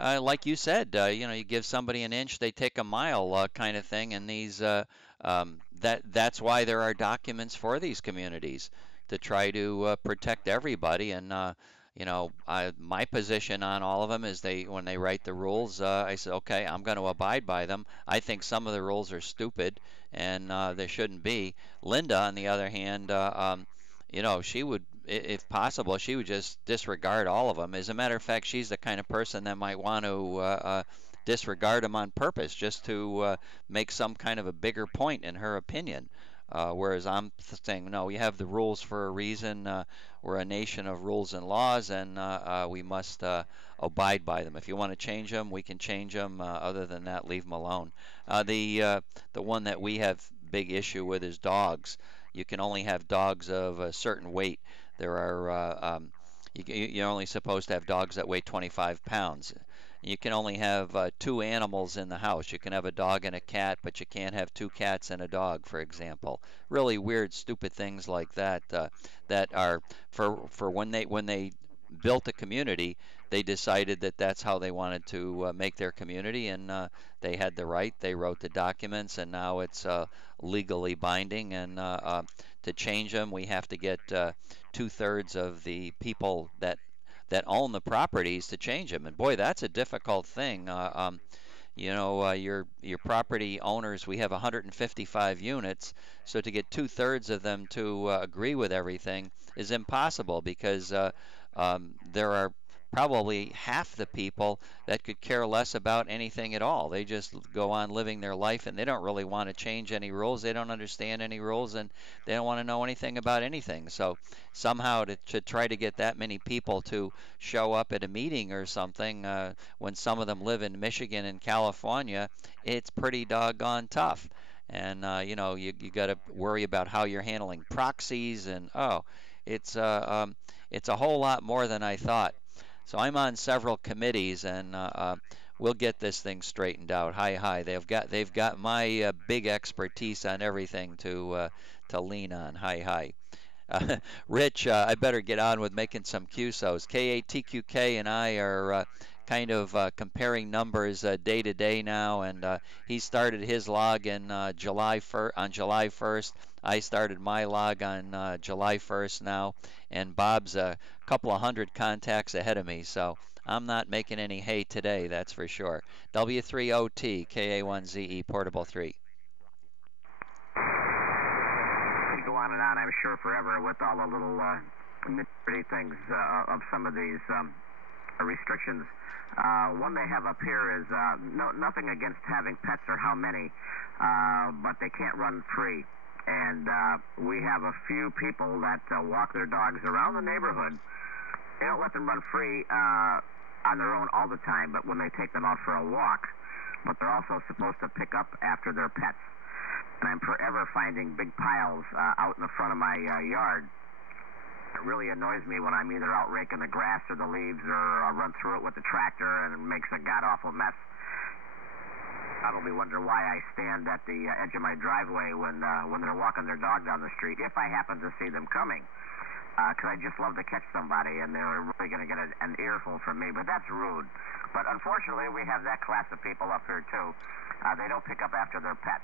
Like you said, you give somebody an inch, they take a mile, kind of thing. And these that's why there are documents for these communities, to try to protect everybody. And my position on all of them is when they write the rules, I say, okay, I'm going to abide by them. I think some of the rules are stupid and they shouldn't be. Linda, on the other hand, she would, if possible, she would just disregard all of them. As a matter of fact, she's the kind of person that might want to disregard them on purpose, just to make some kind of a bigger point in her opinion. Whereas I'm saying, no, we have the rules for a reason. We're a nation of rules and laws, and we must abide by them. If you want to change them, we can change them. Other than that, leave them alone. The one that we have big issue with is dogs. You can only have dogs of a certain weight. There are you're only supposed to have dogs that weigh 25 pounds. You can only have 2 animals in the house. You can have a dog and a cat, but you can't have 2 cats and a dog, for example. Really weird, stupid things like that that are for when they built a community, they decided that that's how they wanted to make their community, and they had the right. They wrote the documents, and now it's legally binding. And to change them, we have to get 2/3 of the people that own the properties to change them. And boy, that's a difficult thing. Your property owners, we have 155 units, so to get 2/3 of them to agree with everything is impossible, because there are probably half the people that could care less about anything at all. They just go on living their life and they don't really want to change any rules. They don't understand any rules and they don't want to know anything about anything. So somehow to try to get that many people to show up at a meeting or something when some of them live in Michigan and California, it's pretty doggone tough. And you got to worry about how you're handling proxies and it's it's a whole lot more than I thought. So I'm on several committees, and we'll get this thing straightened out. Hi. They've got my big expertise on everything to lean on. Hi. Rich, I better get on with making some QSOs. KATQK and I are kind of comparing numbers day to day now, and he started his log in July 1st. I started my log on July 1st now, and Bob's a couple of hundred contacts ahead of me, so I'm not making any hay today, that's for sure. W3OT, KA1ZE, Portable 3. We go on and on, I'm sure, forever with all the little nitty things of some of these restrictions. One they have up here is nothing against having pets or how many, but they can't run free. And we have a few people that walk their dogs around the neighborhood. They don't let them run free on their own all the time, but when they take them out for a walk. But they're also supposed to pick up after their pets. And I'm forever finding big piles out in the front of my yard. It really annoys me when I'm either out raking the grass or the leaves, or I run through it with the tractor and it makes a god-awful mess. Probably wonder why I stand at the edge of my driveway when they're walking their dog down the street, if I happen to see them coming. Because I just love to catch somebody, and they're really going to get an earful from me. But that's rude. But unfortunately, we have that class of people up here, too. They don't pick up after their pets.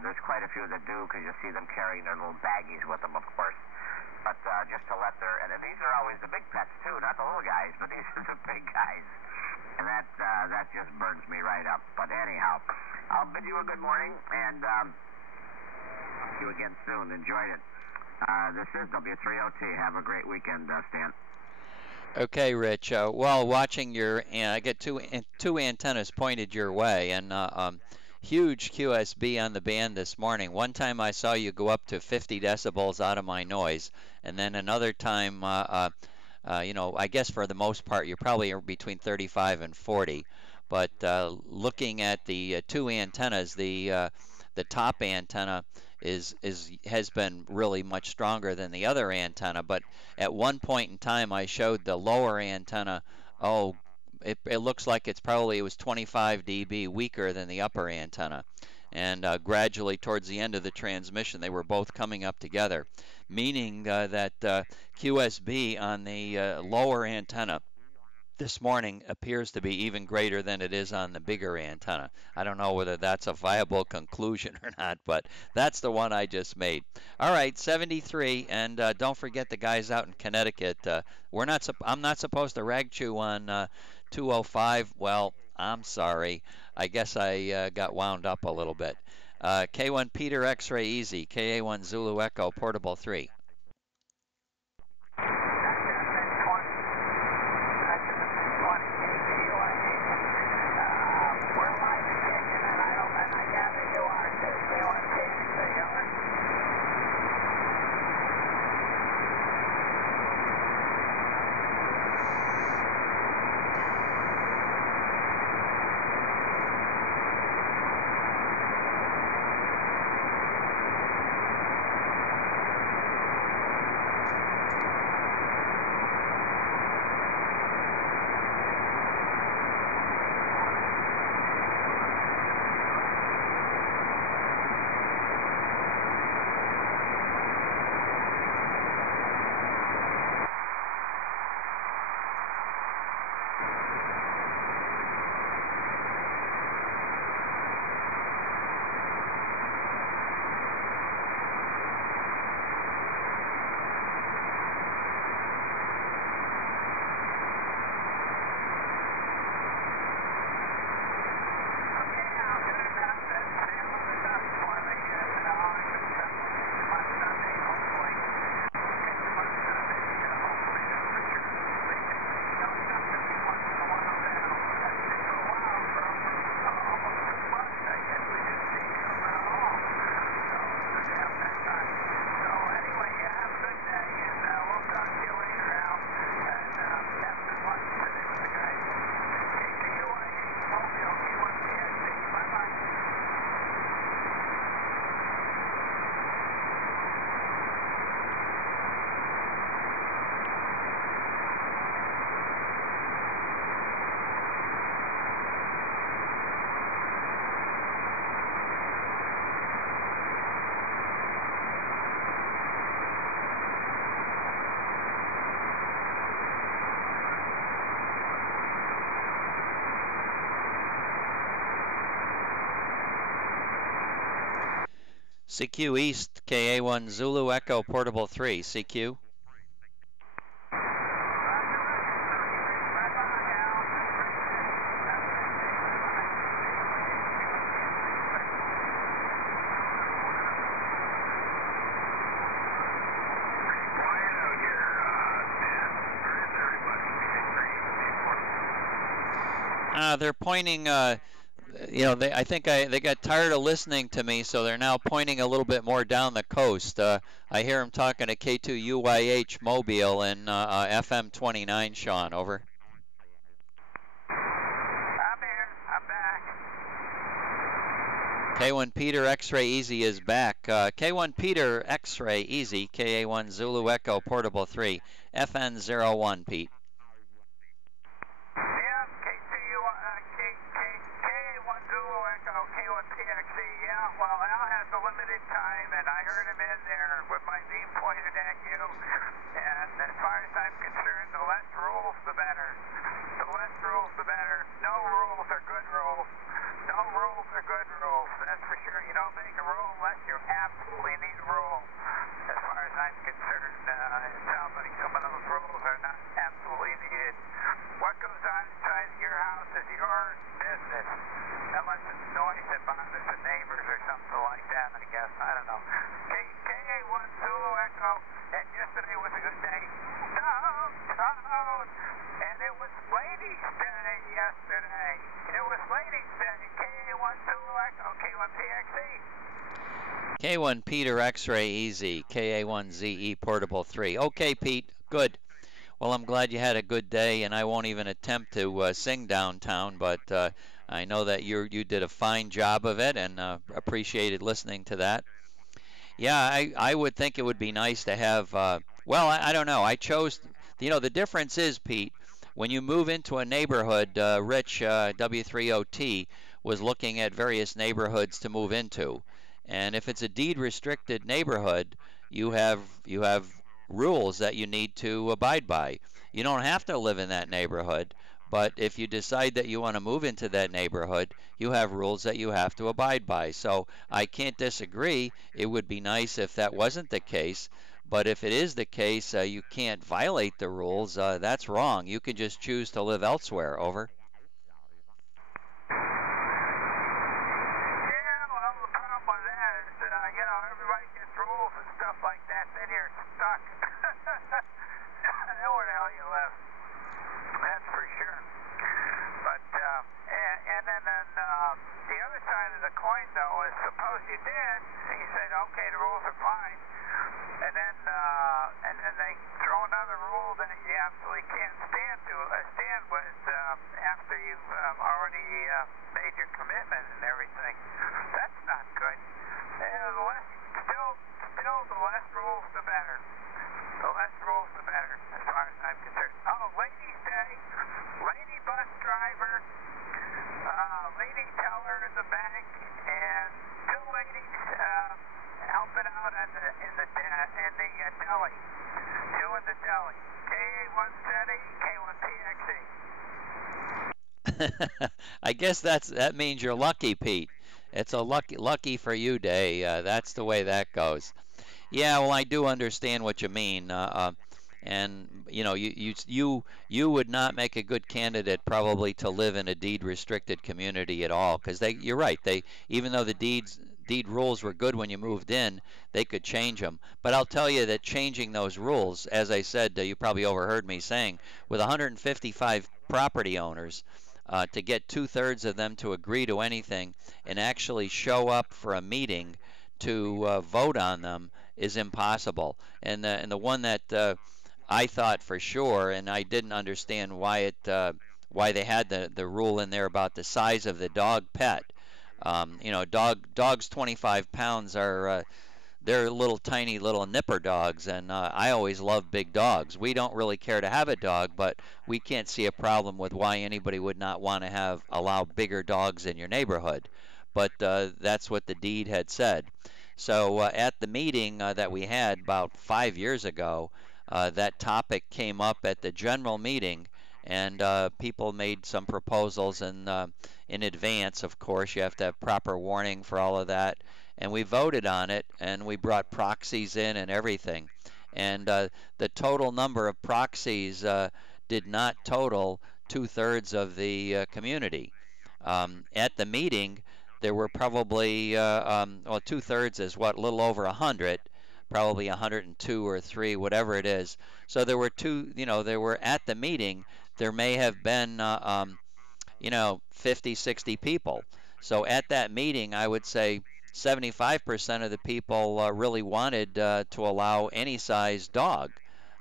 There's quite a few that do, because you see them carrying their little baggies with them, of course. But just to let their... And these are always the big pets, too, not the little guys, but these are the big guys. And that just burns me right up. But anyhow, I'll bid you a good morning, and see you again soon. Enjoyed it. This is W3OT. Have a great weekend, Stan. Okay, Rich. Well, watching I get two antennas pointed your way, and huge QSB on the band this morning. One time I saw you go up to 50 decibels out of my noise, and then another time, I guess for the most part, you're probably between 35 and 40. But looking at the two antennas, the top antenna has been really much stronger than the other antenna. But at one point in time, I showed the lower antenna. It looks like it was 25 dB weaker than the upper antenna. And gradually towards the end of the transmission, they were both coming up together, meaning that QSB on the lower antenna this morning appears to be even greater than it is on the bigger antenna. I don't know whether that's a viable conclusion or not, but that's the one I just made. All right, 73, and don't forget the guys out in Connecticut. I'm not supposed to rag chew on 205. Well, I'm sorry. I guess I got wound up a little bit. K1 Peter X-Ray Easy, KA1 Zulu Echo Portable 3. CQ East, KA1 Zulu Echo Portable 3, CQ. They're pointing, you know, I think they got tired of listening to me, so they're now pointing a little bit more down the coast. I hear them talking to K2UYH Mobile and FM 29, Sean, over. I'm here. I'm back. K1 Peter X-Ray Easy is back. K1 Peter X-Ray Easy, KA1 Zulu Echo Portable 3, FN01, Pete. Well, Al has a limited time, and I heard him in there with my beam pointed at you. And as far as I'm concerned, the less rules, the better. The less rules, the better. No rules are good rules. No rules are good rules. That's for sure. You don't make a rule unless you absolutely need a rule. As far as I'm concerned, it sounds like some of those rules are not absolutely needed. What goes on inside your house is your business. Unless it's noise that bothers the neighbors or something like that, I guess. I don't know. KA1 Zulu Echo, and yesterday was a good day. Downtown! And it was Ladies' Day yesterday. It was Ladies' Day. KA1 Zulu Echo, K1PXE. K1 Peter X-Ray Easy, KA1ZE Portable 3. Okay, Pete, good. Well, I'm glad you had a good day, and I won't even attempt to sing downtown, but I know that you did a fine job of it, and appreciated listening to that. Yeah, I would think it would be nice to have, well, I don't know. I chose, you know, the difference is, Pete, when you move into a neighborhood, Rich, W3OT, was looking at various neighborhoods to move into. And if it's a deed-restricted neighborhood, you have rules that you need to abide by. You don't have to live in that neighborhood, but if you decide that you want to move into that neighborhood, you have rules that you have to abide by. So I can't disagree. It would be nice if that wasn't the case, but if it is the case, you can't violate the rules. That's wrong. You can just choose to live elsewhere. Over. Rules and stuff like that, then you're stuck. Know where the hell you live. That's for sure. But, and then the other side of the coin, though, is suppose you did, and you said, okay, the rules are fine, and then they throw another rule that you absolutely can't stand with after you've already made your commitment and everything. That's not good. Still, the less rules, the better. The less rules, the better, as far as I'm concerned. Oh, Ladies' Day, lady bus driver, lady teller in the bank, and two ladies helping out in the deli. Two in the deli. KA170, K1PXE. I guess that means you're lucky, Pete. It's a lucky for you day. That's the way that goes. Yeah, well, I do understand what you mean, and you know, you would not make a good candidate probably to live in a deed-restricted community at all, because you're right. Even though the deed rules were good when you moved in, they could change them. But I'll tell you that changing those rules, as I said, you probably overheard me saying, with 155 property owners. To get 2/3 of them to agree to anything and actually show up for a meeting to vote on them is impossible. And the one that I thought for sure, and I didn't understand why they had the rule in there about the size of the dog pet. You know, dogs 25 pounds are they're little tiny little nipper dogs, and I always love big dogs. We don't really care to have a dog, but we can't see a problem with why anybody would not want to allow bigger dogs in your neighborhood. But that's what the deed had said. So at the meeting that we had about 5 years ago, that topic came up at the general meeting, and people made some proposals, and in advance, of course, you have to have proper warning for all of that. and we voted on it, and we brought proxies in and everything. And the total number of proxies did not total 2/3 of the community. At the meeting, there were probably, well, 2/3 is what, a little over 100, probably 102 or 3, whatever it is. So there were there were at the meeting, there may have been, 50, 60 people. So at that meeting, I would say 75% of the people really wanted to allow any size dog.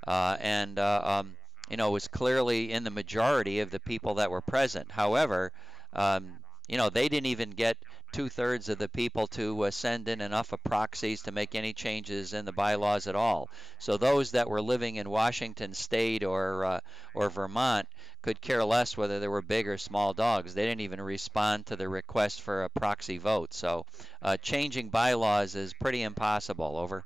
And was clearly in the majority of the people that were present. However, they didn't even get 2/3 of the people to send in enough of proxies to make any changes in the bylaws at all. So those that were living in Washington State or Vermont could care less whether there were big or small dogs. They didn't even respond to the request for a proxy vote. So changing bylaws is pretty impossible. Over.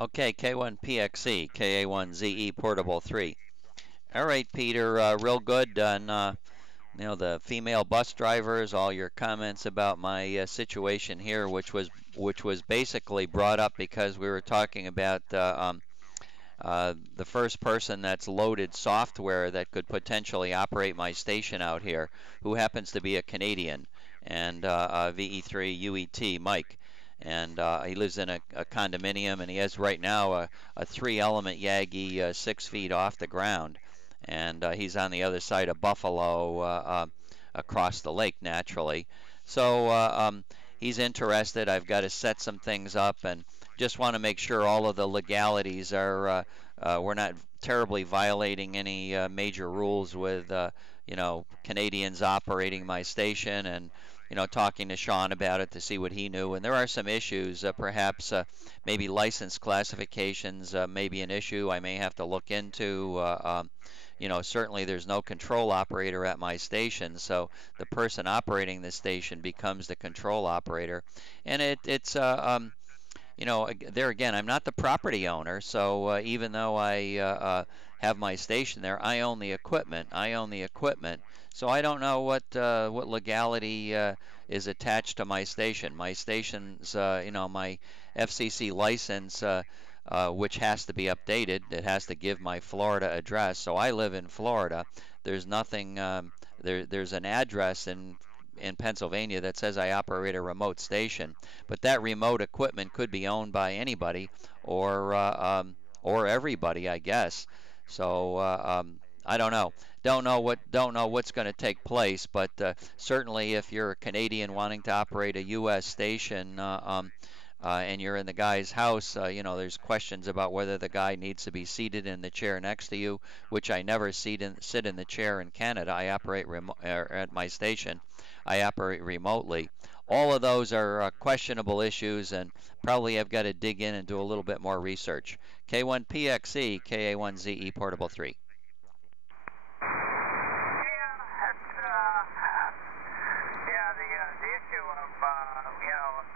Okay, K1PXE, KA1ZE Portable 3. All right, Peter, real good on the female bus drivers, all your comments about my situation here, which was basically brought up because we were talking about the first person that's loaded software that could potentially operate my station out here, who happens to be a Canadian, and VE3 UET, Mike. And he lives in a condominium, and he has right now a 3-element Yagi 6 feet off the ground. And he's on the other side of Buffalo across the lake, naturally. So he's interested. I've got to set some things up and just want to make sure all of the legalities are, we're not terribly violating any major rules with, Canadians operating my station, and talking to Sean about it to see what he knew. And there are some issues, perhaps maybe license classifications may be an issue I may have to look into. Certainly there's no control operator at my station, so the person operating the station becomes the control operator. And it's there again, I'm not the property owner, so even though I have my station there, I own the equipment. So I don't know what legality is attached to my station. My station's, my FCC license, which has to be updated. It has to give my Florida address. So I live in Florida. There's nothing. There's an address in Pennsylvania that says I operate a remote station, but that remote equipment could be owned by anybody or everybody, I guess. So I don't know. Don't know what's going to take place, but certainly if you're a Canadian wanting to operate a U.S. station, and you're in the guy's house, you know, there's questions about whether the guy needs to be seated in the chair next to you, which I never sit in the chair in Canada. I operate at my station. I operate remotely. All of those are questionable issues, and probably have got to dig in and do a little bit more research. K1PXE, KA1ZE Portable 3. The issue of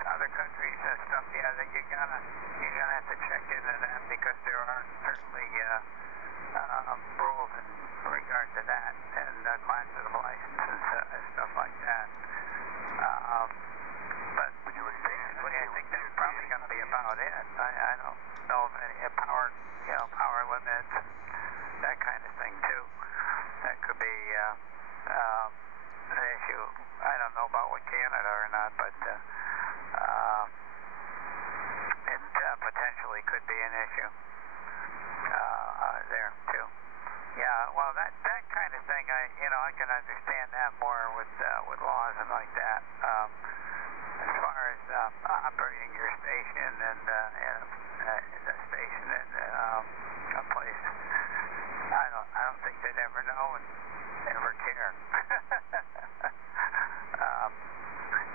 other countries and stuff, that you're gonna have to check into that, because there are certainly rules in regard to that, and classes of licenses and stuff like that. But basically, I think that's probably going to be about it. I don't know of any power limits, that kind of thing too. That could be an issue. I don't know about with Canada or not, but it potentially could be an issue there too. Yeah, well, that kind of thing, I can understand that more with laws and like that. As far as operating your station and a station in a place, I don't think they'd ever know and never care.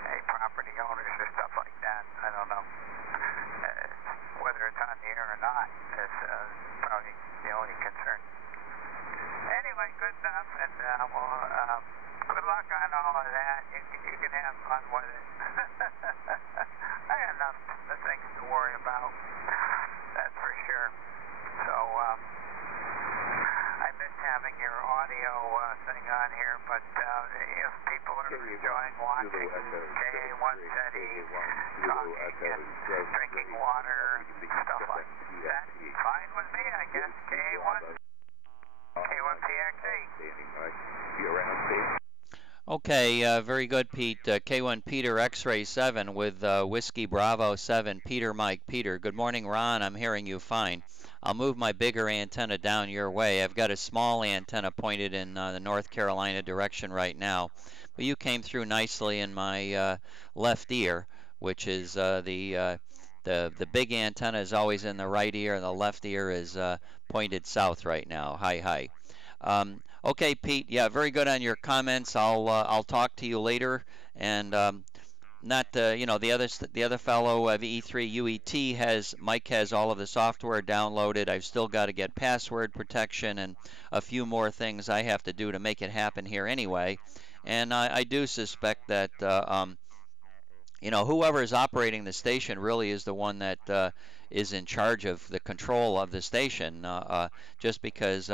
Any property owners or stuff like that, I don't know. Whether it's on the air or not is probably the only concern. Anyway, good enough, and good luck on all of that. You can have fun with it. I got enough things to worry about, that's for sure. So, I missed having your audio thing on here, but if people are enjoying watching KA1ZE talking and drinking water and stuff like that, fine with me, I guess. K1PXE. Okay, very good, Pete. K1 Peter X-Ray 7 with Whiskey Bravo 7, Peter Mike Peter. Good morning, Ron. I'm hearing you fine. I'll move my bigger antenna down your way. I've got a small antenna pointed in the North Carolina direction right now, but you came through nicely in my left ear, which is the big antenna is always in the right ear, and the left ear is pointed south right now. Hi. Okay, Pete. Yeah, very good on your comments. I'll talk to you later. And not the other fellow VE3 UET Mike has all of the software downloaded. I've still got to get password protection and a few more things I have to do to make it happen here anyway. And I do suspect that whoever is operating the station really is the one that is in charge of the control of the station. Just because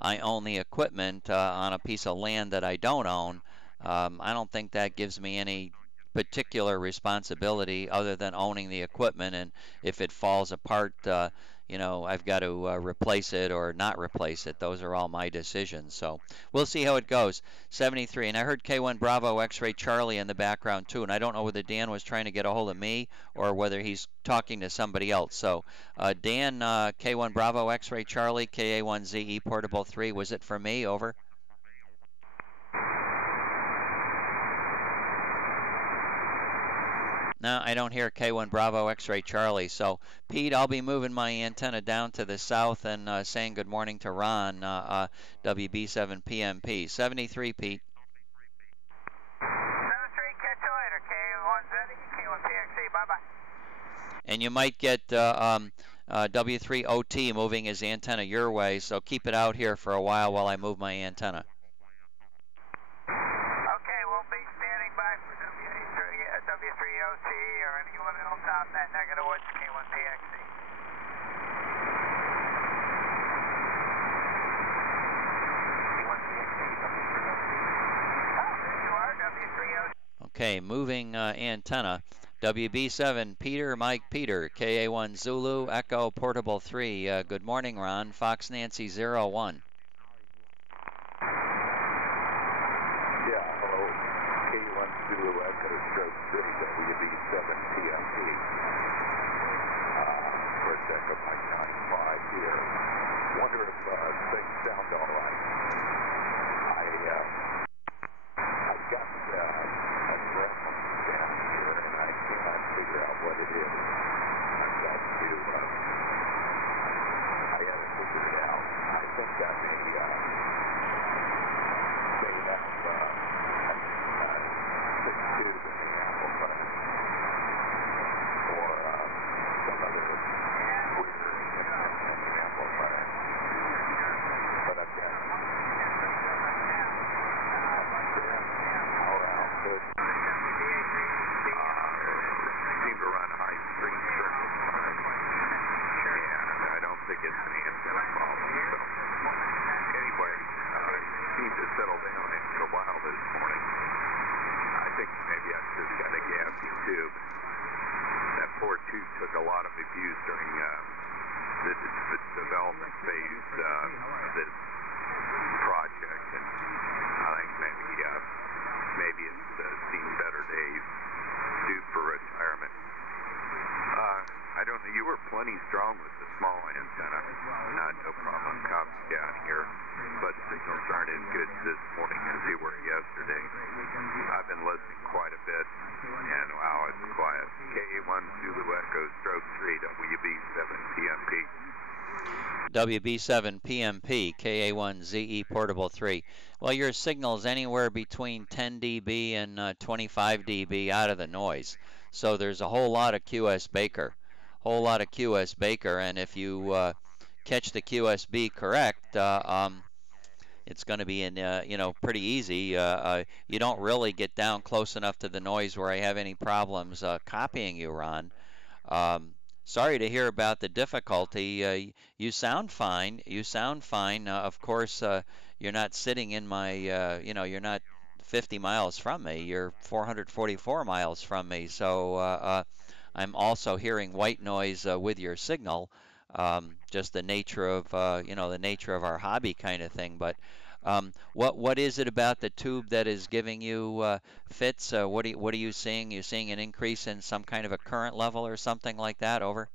I own the equipment on a piece of land that I don't own, I don't think that gives me any particular responsibility other than owning the equipment, and if it falls apart, I've got to replace it or not replace it. Those are all my decisions. So we'll see how it goes. 73, and I heard K1 Bravo X-Ray Charlie in the background too, and I don't know whether Dan was trying to get a hold of me or whether he's talking to somebody else. So Dan, K1 Bravo X-Ray Charlie, KA1ZE Portable 3, was it for me? Over. No, I don't hear K1 Bravo X-Ray Charlie. So, Pete, I'll be moving my antenna down to the south and saying good morning to Ron, WB7 PMP. 73, Pete. 73, catch you later. K1ZE, K1PXE, bye-bye. And you might get W3OT moving his antenna your way, so keep it out here for a while I move my antenna. Okay, we'll be standing by for W3OT or anyone else out in that neck of the woods, K1PXE. Oh, there you are, W3OT. Okay, moving antenna. WB7 Peter Mike Peter, KA1 Zulu Echo Portable 3. Good morning, Ron. Fox Nancy 01. Yeah, hello. K1 Zulu Echo Stroke 3, WB7 PMP. First Echo Mike 95 here. Wonder if things sound all right. I got a breath down here, and I cannot figure out what it is. settle down after a while this morning. I think maybe I just got a gassy tube. That poor tube took a lot of abuse during the development phase of this project, and I think maybe it's seen better days, due for retirement. I don't know. You were plenty strong with the small antenna. No problem copy down here, but signals aren't as good this morning as they were yesterday. I've been listening quite a bit, and wow, it's quiet. KA1 Zulu Echo stroke 3 WB7 PMP. WB7 PMP, KA1ZE Portable 3. Well, your signal's anywhere between 10 dB and 25 dB out of the noise. So there's a whole lot of QS Baker. And if you catch the QSB correct, it's going to be pretty easy. You don't really get down close enough to the noise where I have any problems copying you, Ron. Sorry to hear about the difficulty. You sound fine. Of course, you're not sitting in my, you're not 50 miles from me. You're 444 miles from me. So I'm also hearing white noise with your signal. Just the nature of, the nature of our hobby kind of thing. But what is it about the tube that is giving you fits? What are you seeing? You seeing an increase in some kind of a current level or something like that? Over.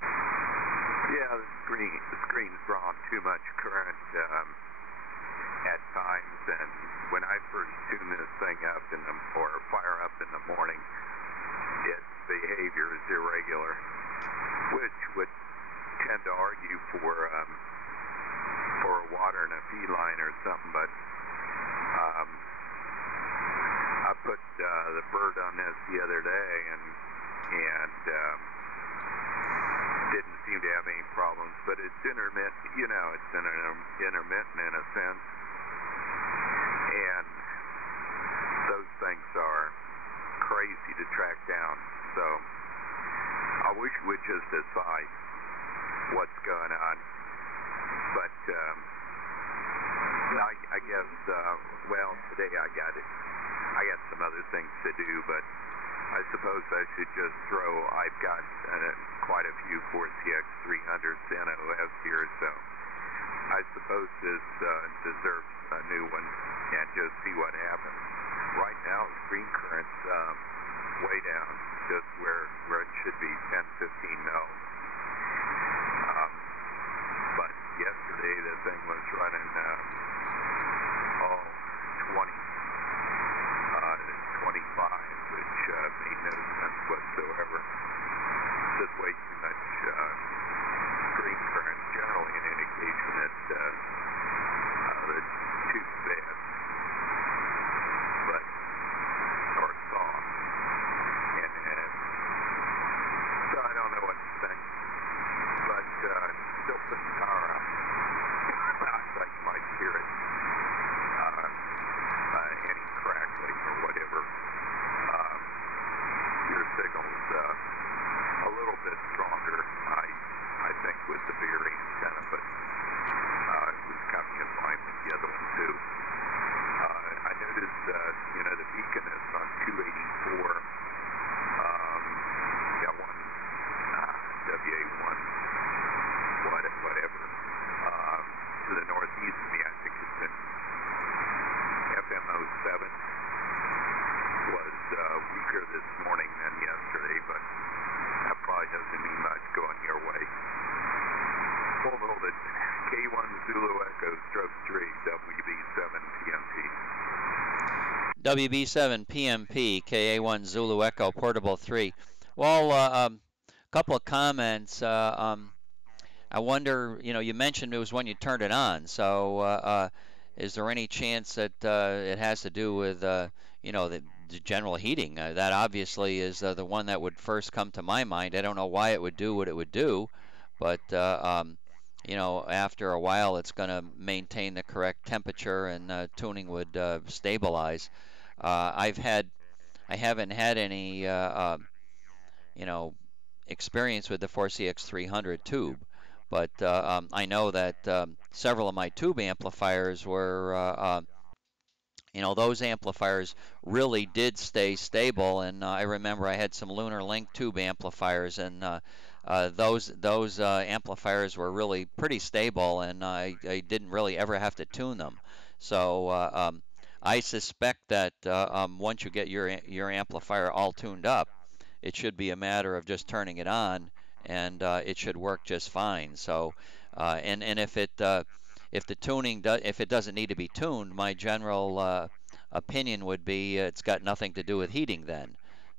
Yeah, the screen's drawing too much current at times, and when I first tune this thing up or fire up in the morning, its behavior is irregular, which would tend to argue for water in a feedline or something, but I put the bird on this the other day and didn't seem to have any problems, but it's intermittent, it's intermittent in a sense, and those things are crazy to track down, so I wish we would just decide what's going on, but I guess, today I got some other things to do, but I suppose I should just I've got quite a few 4CX300s NOS here, so I suppose this deserves a new one and just see what happens. Right now, screen current's way down, just where it should be, 10, 15 mils. But yesterday the thing was running 20, 25, which made no sense whatsoever. Just way too much screen current, generally an indication that the tube's bad, or soft. And so I don't know what to think, but still putting power out. I might hear it, any crackling or whatever. Your signal's a little bit stronger, I think, with the Beery antenna, but it was coming in line with the other one too. I noticed, the beacon is on 284. Got one WA1, whatever, to the northeast of me. I think it's in FM07. Was weaker this morning than yesterday, but that probably doesn't mean much going your way. Hold it. K1 Zulu Echo stroke 3 WB7 PMP. WB7 PMP, KA1 Zulu Echo Portable 3. Well, a couple of comments. I wonder, you mentioned it was when you turned it on. So is there any chance that it has to do with, the general heating? That obviously is the one that would first come to my mind. I don't know why it would do what it would do, but after a while it's going to maintain the correct temperature and tuning would stabilize. I haven't had any experience with the 4CX300 tube, but I know that several of my tube amplifiers were, those amplifiers really did stay stable. And I remember I had some Lunar Link tube amplifiers, and those amplifiers were really pretty stable, and I didn't really ever have to tune them. So I suspect that once you get your amplifier all tuned up, it should be a matter of just turning it on, and it should work just fine. So, and if the tuning if it doesn't need to be tuned, my general opinion would be it's got nothing to do with heating then.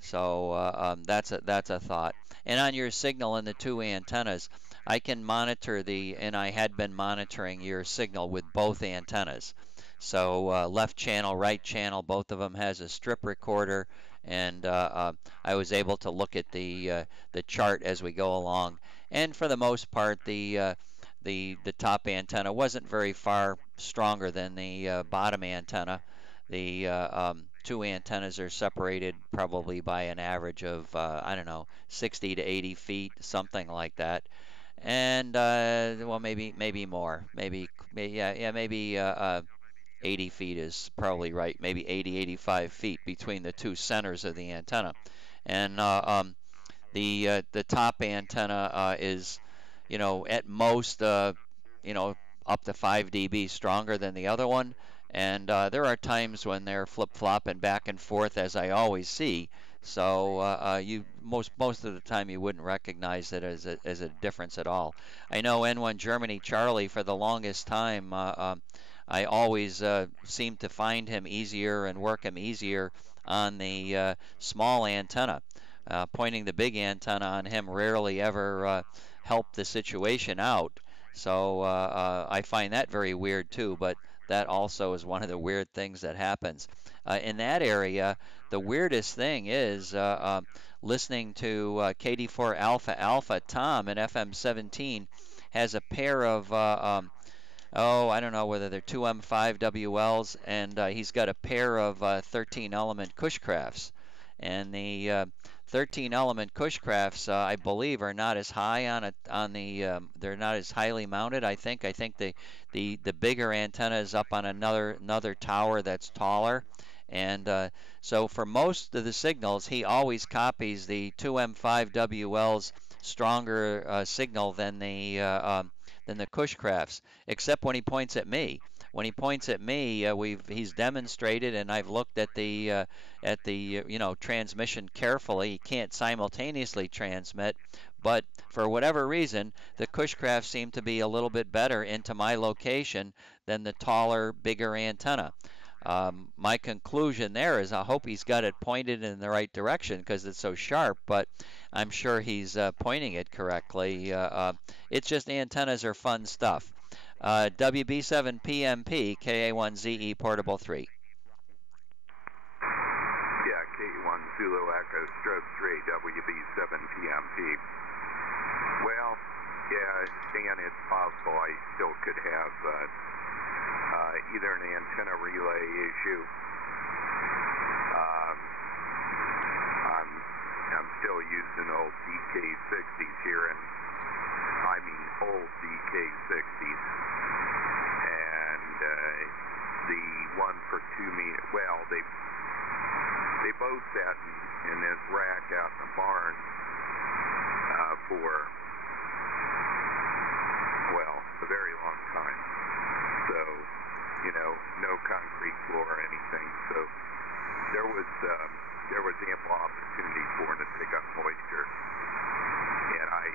So that's a thought. And on your signal in the two antennas, I can monitor and I had been monitoring your signal with both antennas. So left channel, right channel, both of them has a strip recorder, and I was able to look at the chart as we go along. And for the most part, the top antenna wasn't very far stronger than the bottom antenna. The two antennas are separated probably by an average of I don't know, 60 to 80 feet, something like that. And well, maybe more, maybe 80 feet is probably right. Maybe 80, 85 feet between the two centers of the antenna. And the top antenna is, at most, up to 5 dB stronger than the other one. And there are times when they're flip-flopping back and forth, as I always see. So you most of the time you wouldn't recognize it as a difference at all. I know N1 Germany Charlie, for the longest time, I always seemed to find him easier and work him easier on the small antenna. Pointing the big antenna on him rarely ever helped the situation out. So I find that very weird too, but that also is one of the weird things that happens. In that area, the weirdest thing is listening to KD4 Alpha Alpha. Tom in FM 17 has a pair of, I don't know whether they're 2M5 WLs, and he's got a pair of 13-element Cushcrafts. And the 13-element Cushcrafts, I believe, are not as high they're not as highly mounted. I think the bigger antenna is up on another tower that's taller, and so for most of the signals, he always copies the 2M5 WL's stronger signal than the Cushcrafts, except when he points at me. When he points at me, he's demonstrated, and I've looked at the transmission carefully. He can't simultaneously transmit, but for whatever reason, the Cushcrafts seem to be a little bit better into my location than the taller, bigger antenna. My conclusion there is I hope he's got it pointed in the right direction because it's so sharp, but I'm sure he's pointing it correctly. It's just antennas are fun stuff. WB7PMP, KA1ZE Portable 3. Yeah, KA1 Zulu Echo Stroke 3, WB7PMP. Well, yeah, Dan, it's possible I still could have either an antenna relay issue. I'm still using old DK60s here, and I mean old DK60s. And the one for 2 meter, well, they both sat in this rack out in the barn for, well, a very long time. So, no concrete floor or anything. So there was ample opportunity for it to pick up moisture. And I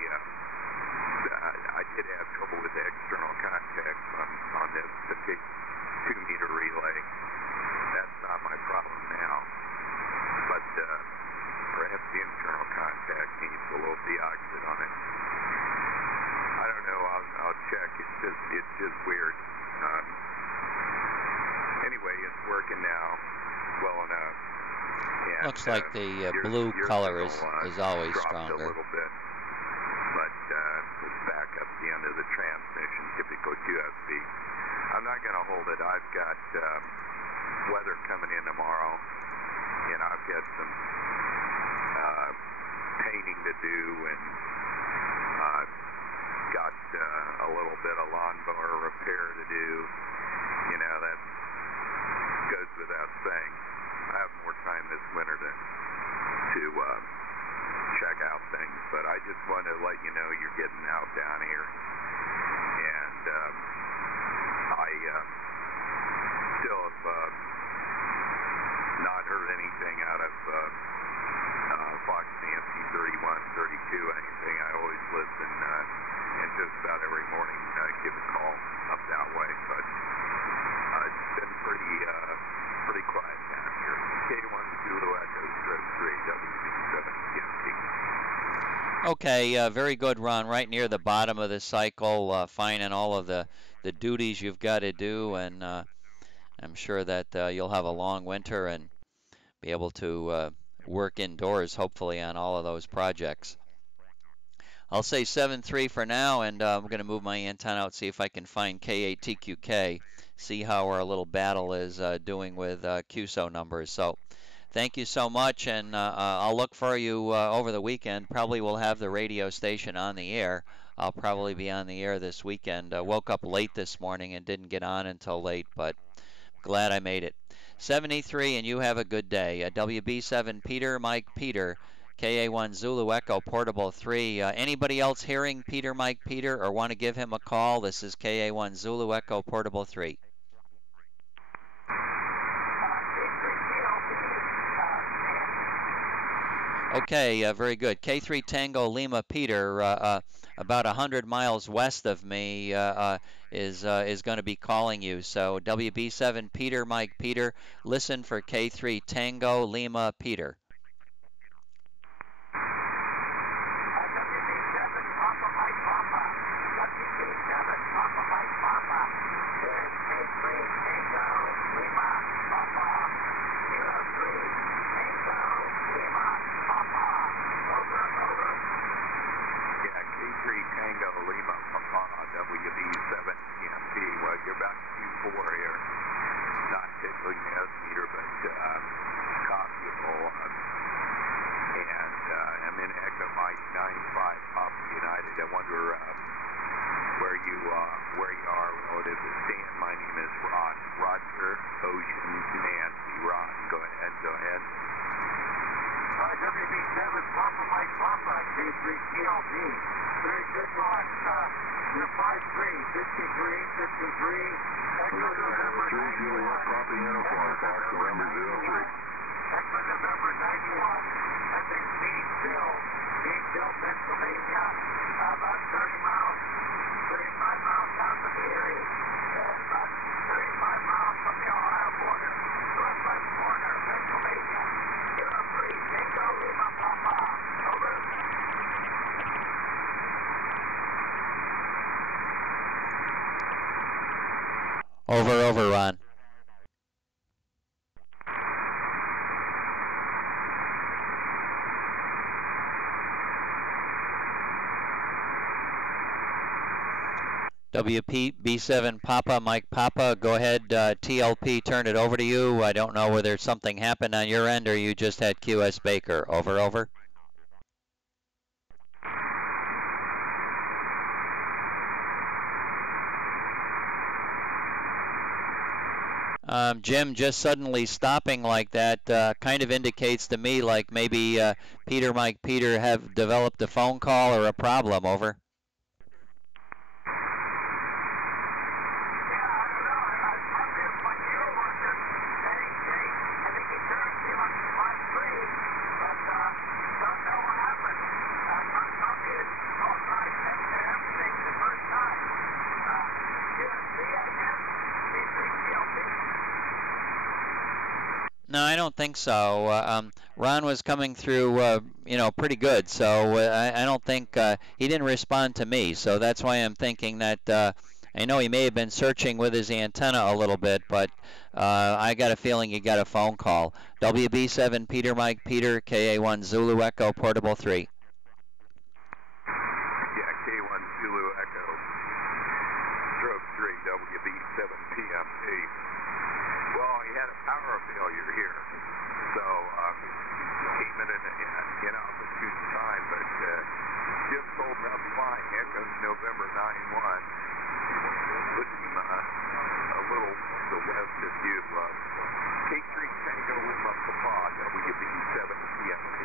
did have trouble with the external contacts on this 2-meter relay. That's not my problem now. But perhaps the internal contact needs a little deoxit on it. I don't know. I'll check. It's just weird. Anyway, it's working now well enough. And, looks like the blue color is always stronger. A little bit, but it's back up the end of the transmission, typical QSB. I'm not going to hold it. I've got weather coming in tomorrow, and I've got some painting to do, and got a a little bit of lawnmower repair to do. You know, that goes without saying. I have more time this winter to check out things, but I just want to let you know you're getting out down here. And I still have not heard anything out of Fox Nancy 31, 32, anything. I always listen, and just about every morning give a call up that way, but it's been pretty quiet down here. K1 Zulu Echo Stroke 3, WB7 PMP. Okay, very good, Ron. Right near the bottom of the cycle, finding all of the duties you've got to do, and I'm sure that you'll have a long winter and be able to work indoors, hopefully, on all of those projects. I'll say 7-3 for now, and I'm going to move my antenna out, see if I can find K8TQK, see how our little battle is doing with QSO numbers. So thank you so much, and I'll look for you over the weekend. Probably will have the radio station on the air. I'll probably be on the air this weekend. Woke up late this morning and didn't get on until late, but glad I made it. 73, and you have a good day. WB7 Peter, Mike Peter, KA1 Zulu Echo Portable 3. Anybody else hearing Peter, Mike Peter, or want to give him a call? This is KA1 Zulu Echo Portable 3. Okay, very good. K3 Tango Lima Peter, about 100 miles west of me, is going to be calling you. So WB7 Peter, Mike Peter, listen for K3 Tango Lima Peter. Over, Ron. WB7 Papa, Mike Papa, go ahead. TLP, turn it over to you. I don't know whether something happened on your end or you just had QS Baker. Over. Jim, just suddenly stopping like that kind of indicates to me like maybe Peter, Mike Peter have developed a phone call or a problem. Over. No, I don't think so. Ron was coming through, pretty good. So I don't think he didn't respond to me. So that's why I'm thinking that I know he may have been searching with his antenna a little bit, but I got a feeling he got a phone call. WB7 Peter, Mike Peter, KA1 Zulu Echo Portable 3. Yeah, K1 Zulu Echo Stroke 3, WB7 PMP. Well, he had a power failure here, so came in an inopportune time, but Just holding up fine. Echoes November 9-1. Looking a little to the west of you. K3 Tango Lima Papa, WB7 CMP.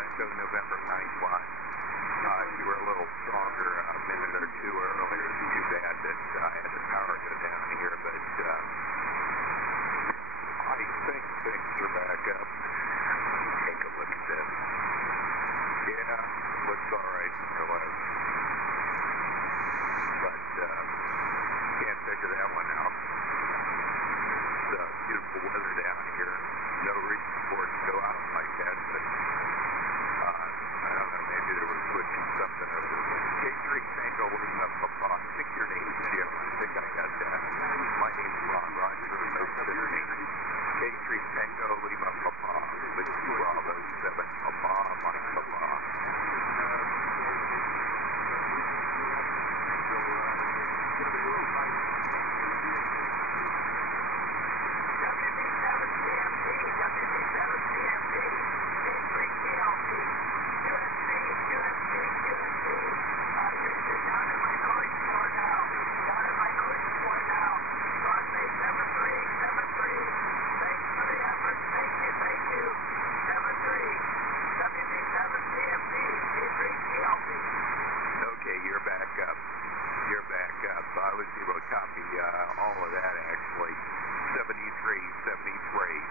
Echo November 9-1. You were a little stronger a minute or two earlier. It's too bad that I had the power go down here, but I think things are back up. Take a look at this. Yeah, looks all right more or less. But can't figure that one out. It's beautiful weather down here. No reason for it to go out like that, but I don't know, maybe they were switching something over. K3 Tango Lima Papa, I think your name is Jim. I think I got that. My name is Ron Roger, most of the name. K3 Tango Lima Papa, Whiskey Bravo 7 Papa, Mike Papa. I was able to copy all of that actually. 7373.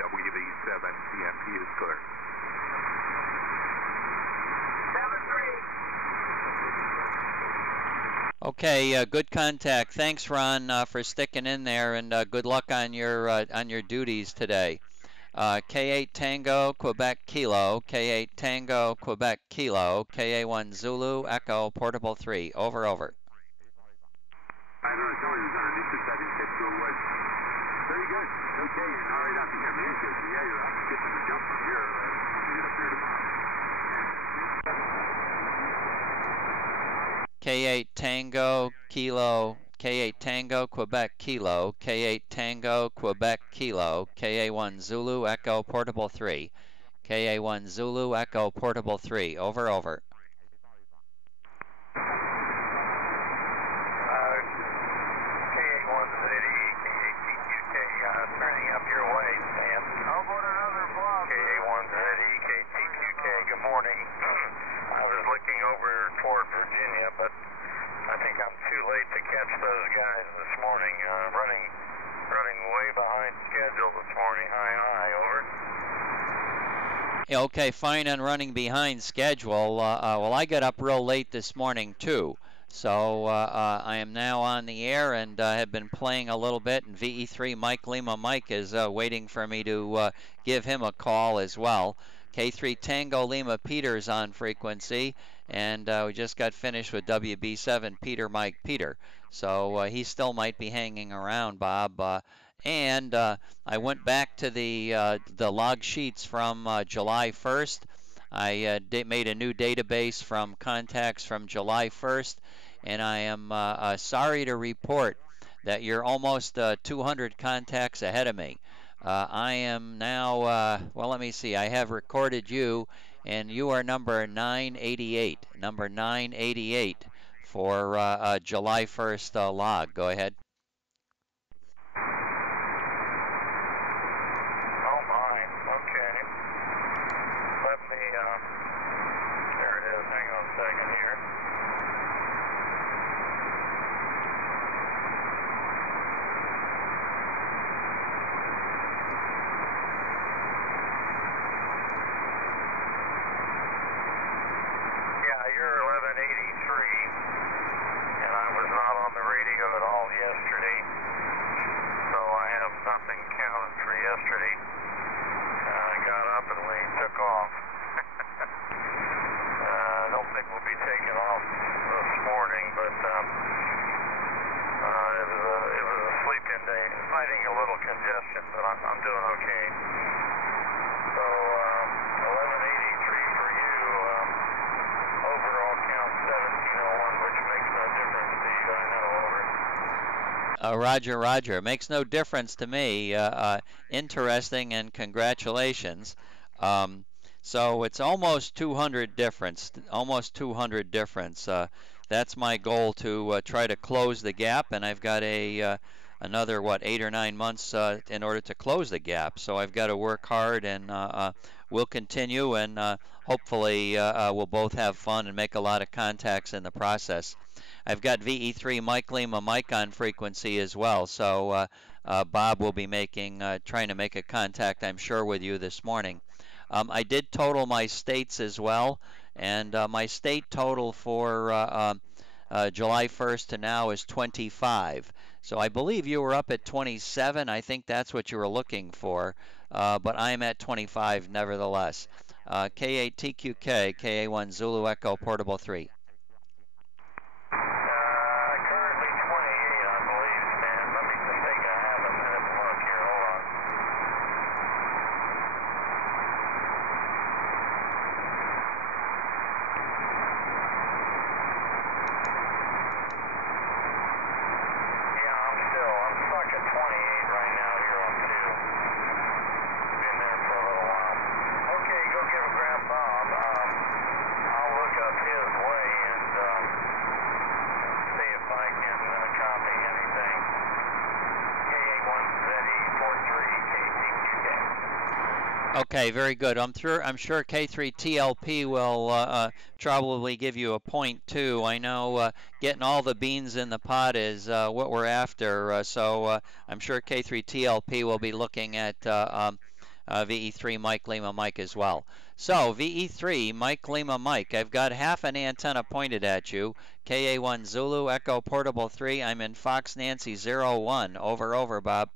WV7 CMP is clear. 7-3. Okay, good contact. Thanks, Ron, for sticking in there, and good luck on your duties today. K8 Tango, Quebec Kilo, K8 Tango, Quebec Kilo, KA1 Zulu, Echo, Portable 3. Over, over. I don't know, underneath this, I didn't get to it was very good. Okay, and all right up here, man. Yeah, you're up. Getting the jump from here. Get up here tomorrow. K8 Tango, Kilo, K8 Tango, Quebec Kilo, K8 Tango, Quebec Kilo, KA1 Zulu, Echo, Portable 3. KA1 Zulu, Echo, Portable 3. Over, over. KA1 City, KATQK, turning up your way, Stan. How about another block? KA1 City, KTQK, good morning. I was looking over toward Virginia, but I think I'm too late to catch those guys this morning. Running way behind schedule this morning. High, over. Okay, fine on running behind schedule. Well, I got up real late this morning, too. So I am now on the air and have been playing a little bit. And VE3 Mike Lima Mike is waiting for me to give him a call as well. K3 Tango Lima Peter's on frequency. And we just got finished with WB7 Peter Mike Peter. So he still might be hanging around, Bob. And I went back to the log sheets from July 1st. I made a new database from contacts from July 1st, and I am sorry to report that you're almost 200 contacts ahead of me. I am now, well, let me see, I have recorded you, and you are number 988, for July 1st log. Go ahead. Oh my, okay. Let me, there it is, hang on a second here. Yeah, you're 1183, and I was not on the radio at all yesterday, so I have nothing counted for yesterday. I got up and we took off. I don't think we'll be taking off this morning, but it was a sleep-in day. Fighting a little congestion, but I'm doing okay. So 1183 for you. Overall count Roger, Roger. Makes no difference to me. Interesting and congratulations. So it's almost 200 difference. Almost 200 difference. That's my goal to try to close the gap, and I've got another 8 or 9 months in order to close the gap. So I've got to work hard, and we'll continue, and hopefully we'll both have fun and make a lot of contacts in the process. I've got VE3 Mike Lima Mike on frequency as well, so Bob will be trying to make a contact, I'm sure, with you this morning. I did total my states as well, and my state total for July 1st to now is 25. So I believe you were up at 27. I think that's what you were looking for, but I'm at 25 nevertheless. K8TQK, KA1 Zulu Echo Portable 3. Currently 28, I believe, Stan. Let me just take a half a minute to look here. Hold on. Yeah, I'm stuck at 28 right now here on 2. Been there for a little while. Okay, go give a grab Bob. I'll look up his way and see if I can copy anything. KA1ZE43 KTQK. Okay, very good. I'm sure K3TLP will probably give you a point too. I know getting all the beans in the pot is what we're after. So I'm sure K3TLP will be looking at VE3 Mike Lima Mike as well. So VE3 Mike Lima Mike, I've got half an antenna pointed at you. KA1 Zulu Echo Portable 3. I'm in Fox Nancy 01. Over, Bob.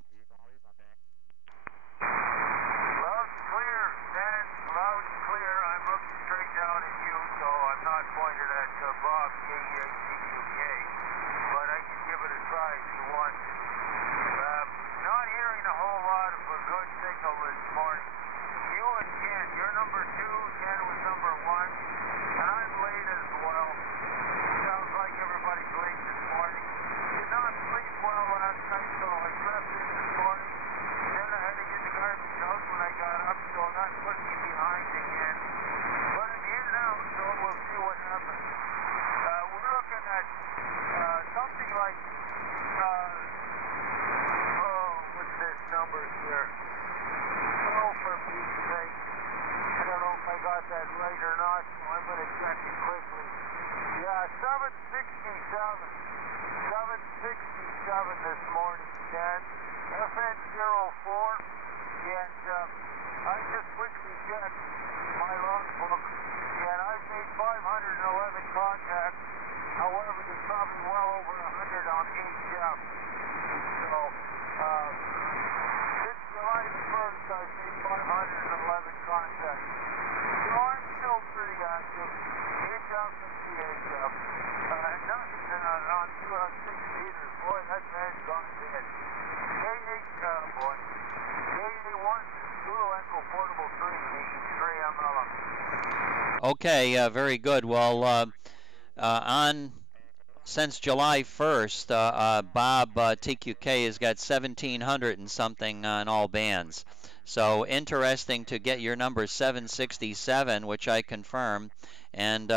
Loud and clear, Stan. Loud and clear. I'm looking straight down at you, so I'm not pointed at Bob, K8TQK. But I can give it a try if you want to. Not hearing a whole lot of a good signal this morning. You and Ken, you're number 2, Ken was number 1, and I'm late as well. Sounds like everybody's late this morning. Did not sleep well last night, so I slept in this morning. Then I had to get the garbage out when I got up, so that put me behind again. But I'm in now, so we'll see what happens. We're looking at something like, what's this number here? Oh, for Pete's sake. I don't know if I got that right or not, so I'm going to check it quickly. Yeah, 767. 767 this morning, Stan. FN04. And I just quickly checked my logbook, and I've made 511 contacts. However, there's probably well over 100 on HF. So, since July 1st, I've made 511 contacts. So I'm still pretty active. HF and CHF. And nothing on 6 meters. Boy, that man's gone dead. KA1 Zulu Echo Portable 3, Trey Amella. Okay, very good. Well, since July 1st, Bob TQK has got 1,700 and something on all bands. So interesting to get your number 767, which I confirm, and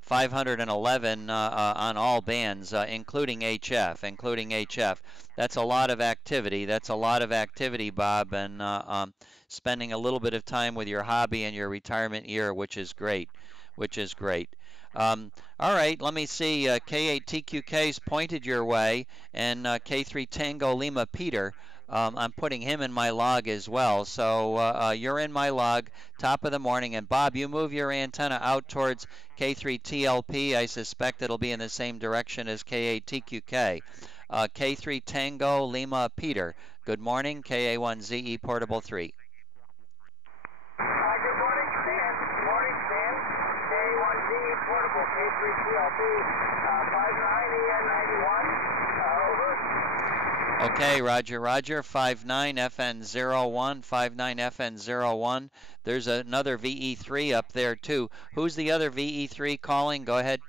511 on all bands, including HF. That's a lot of activity. Bob, and spending a little bit of time with your hobby and your retirement year, which is great. All right, let me see. K8TQK's pointed your way, and K3 Tango Lima Peter. I'm putting him in my log as well. So you're in my log, top of the morning. And Bob, you move your antenna out towards K3TLP. I suspect it'll be in the same direction as K8TQK. K3 Tango Lima Peter. Good morning, KA1ZE Portable 3. Good morning, Stan. KA1ZE Portable K3TLP 59EN91. Over. Okay, Roger. 59FN01. There's another VE3 up there too. Who's the other VE3 calling? Go ahead.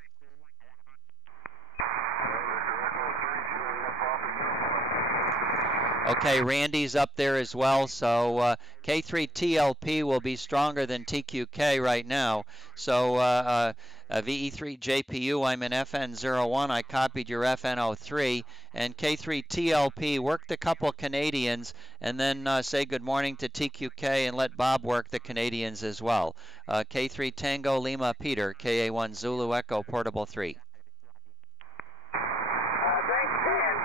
Okay, Randy's up there as well, so K3TLP will be stronger than TQK right now. So VE3JPU, I'm in FN01, I copied your FN03, and K3TLP worked a couple Canadians, and then say good morning to TQK and let Bob work the Canadians as well. K3 Tango Lima Peter, KA1 Zulu Echo Portable 3. Thanks, Dan.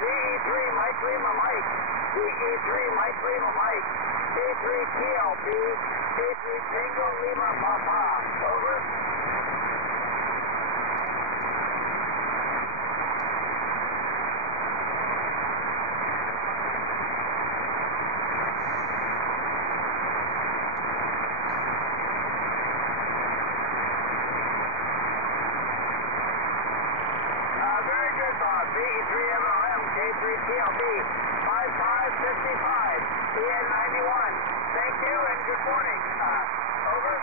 CE3 Mike Lima Mike. CE3 Mike Lima Mike. K3 TLP. K3 Tango Lima Papa. Over. Very good, Bob. CE3 MLM. K3 TLP. 5555. EN91. Thank you and good morning. Over.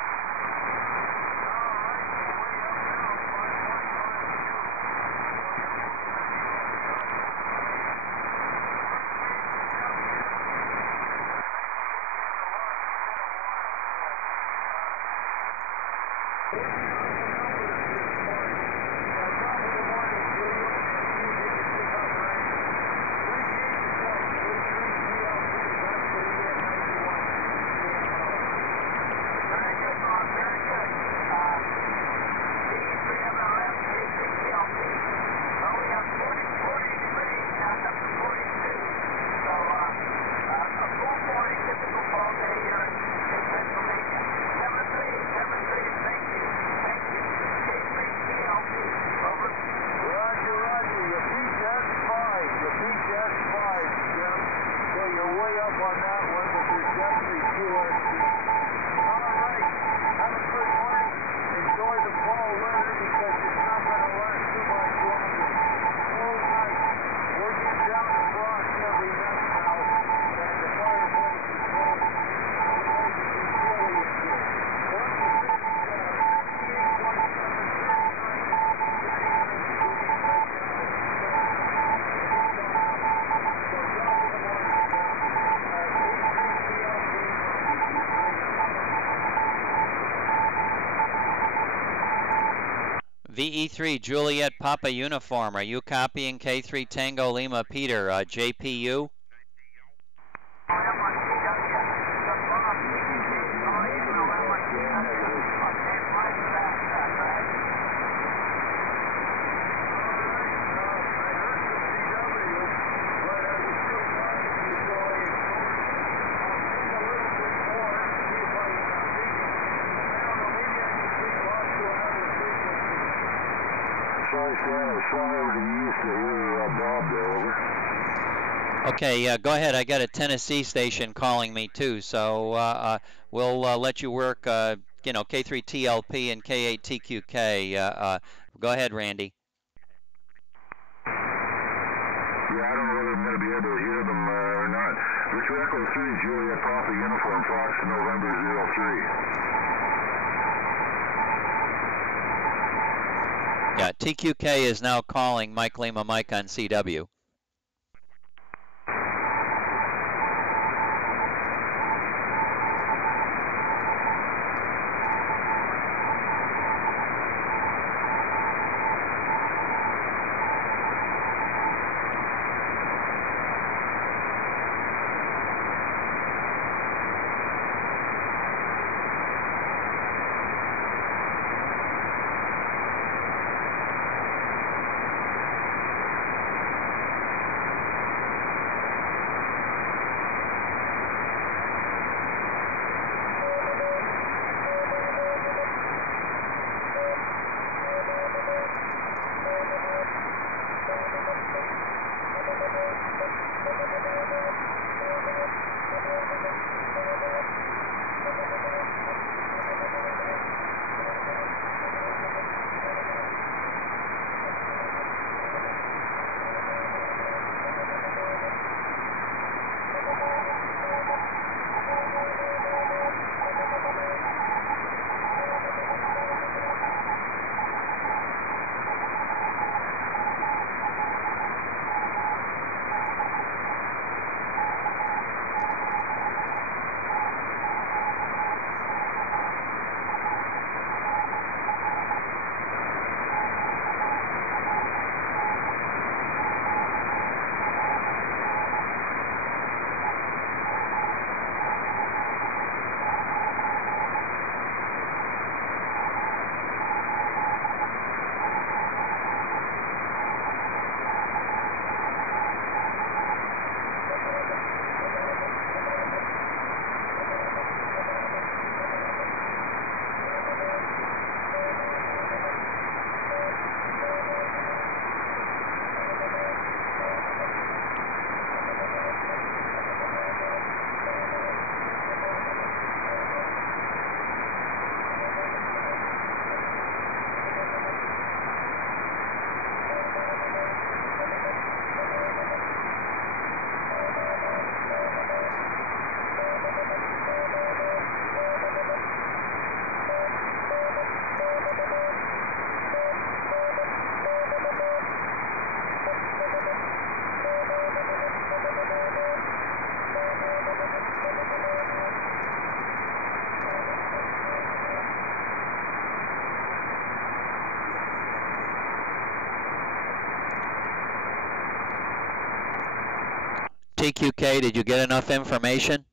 Very good, Bob. Very good. CE3 MLM. K3 TLP. Well, we have 43 and up to 42. So, a full morning, typical fall day here in Pennsylvania. 7-3. Thank you. K3 TLP. Over. Roger, you beat that 5. You beat that 5, Jim. So you're way up on that one, but there's definitely QRC. All right. Have a good morning. Enjoy the fall weather because it's not going to last too much longer. Cold night. We're getting down to frost every night now, and the fireplace is going. Otherwise, it'd be chilly in here. Well, the 38 right now. So VE3 Juliet Papa Uniform, are you copying K3 Tango Lima Peter, JPU? Okay, go ahead. I got a Tennessee station calling me too, so we'll let you work, K3TLP and K8TQK. Go ahead, Randy. Yeah, I don't know whether I'm going to be able to hear them or not. Victor Echo 3, Juliet Papa Uniform, Fox, November 03. Yeah, TQK is now calling Mike Lima Mike on CW. TQK, did you get enough information?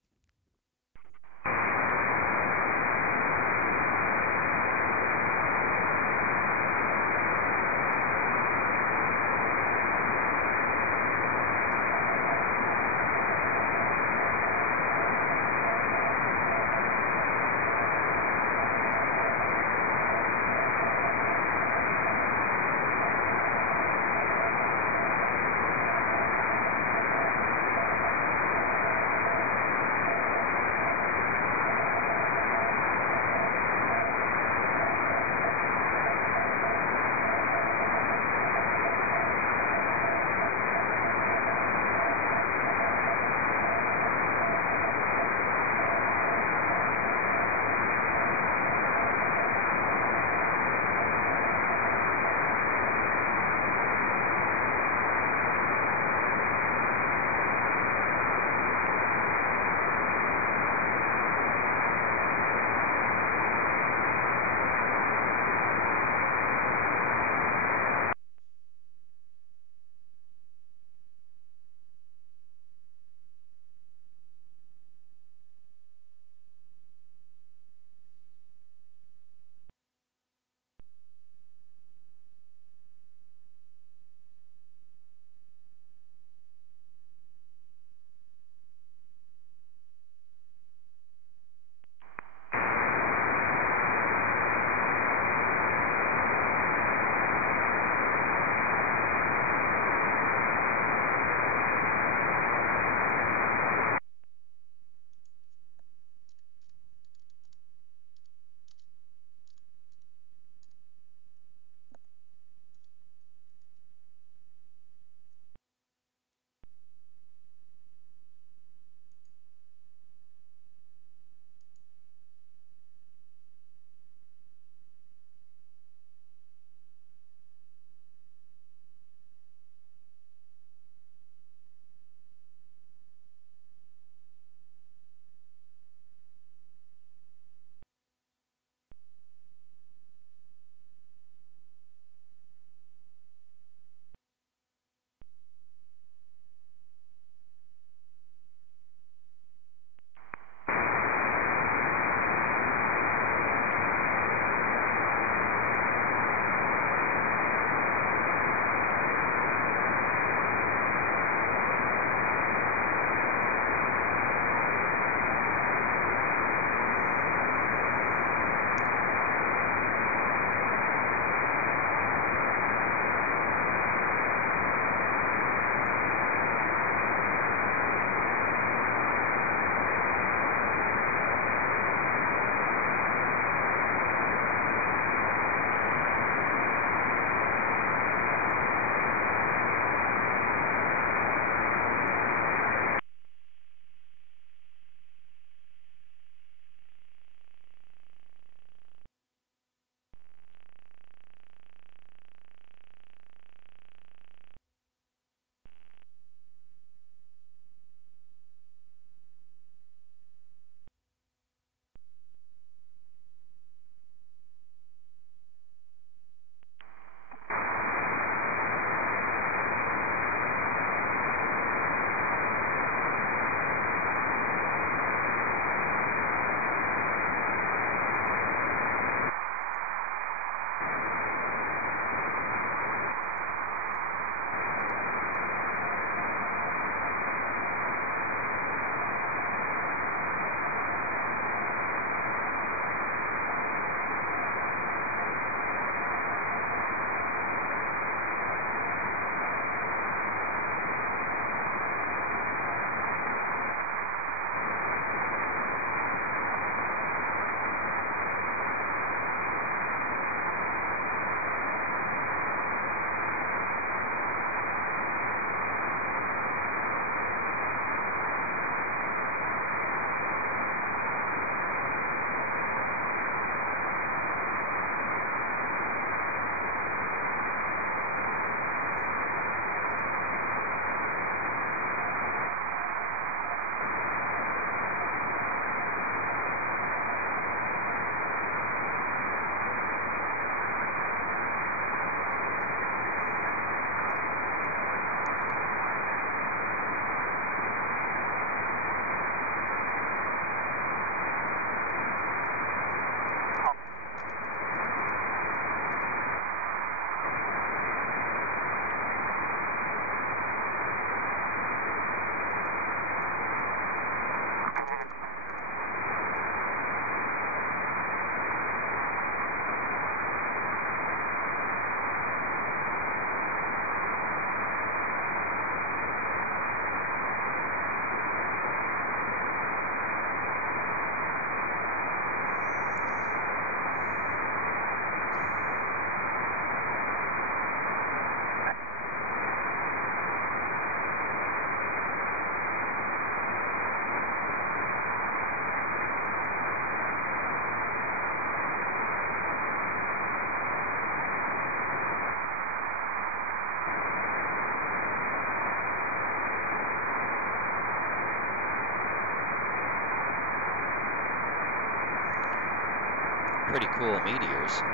pretty cool meteors.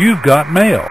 You've got mail.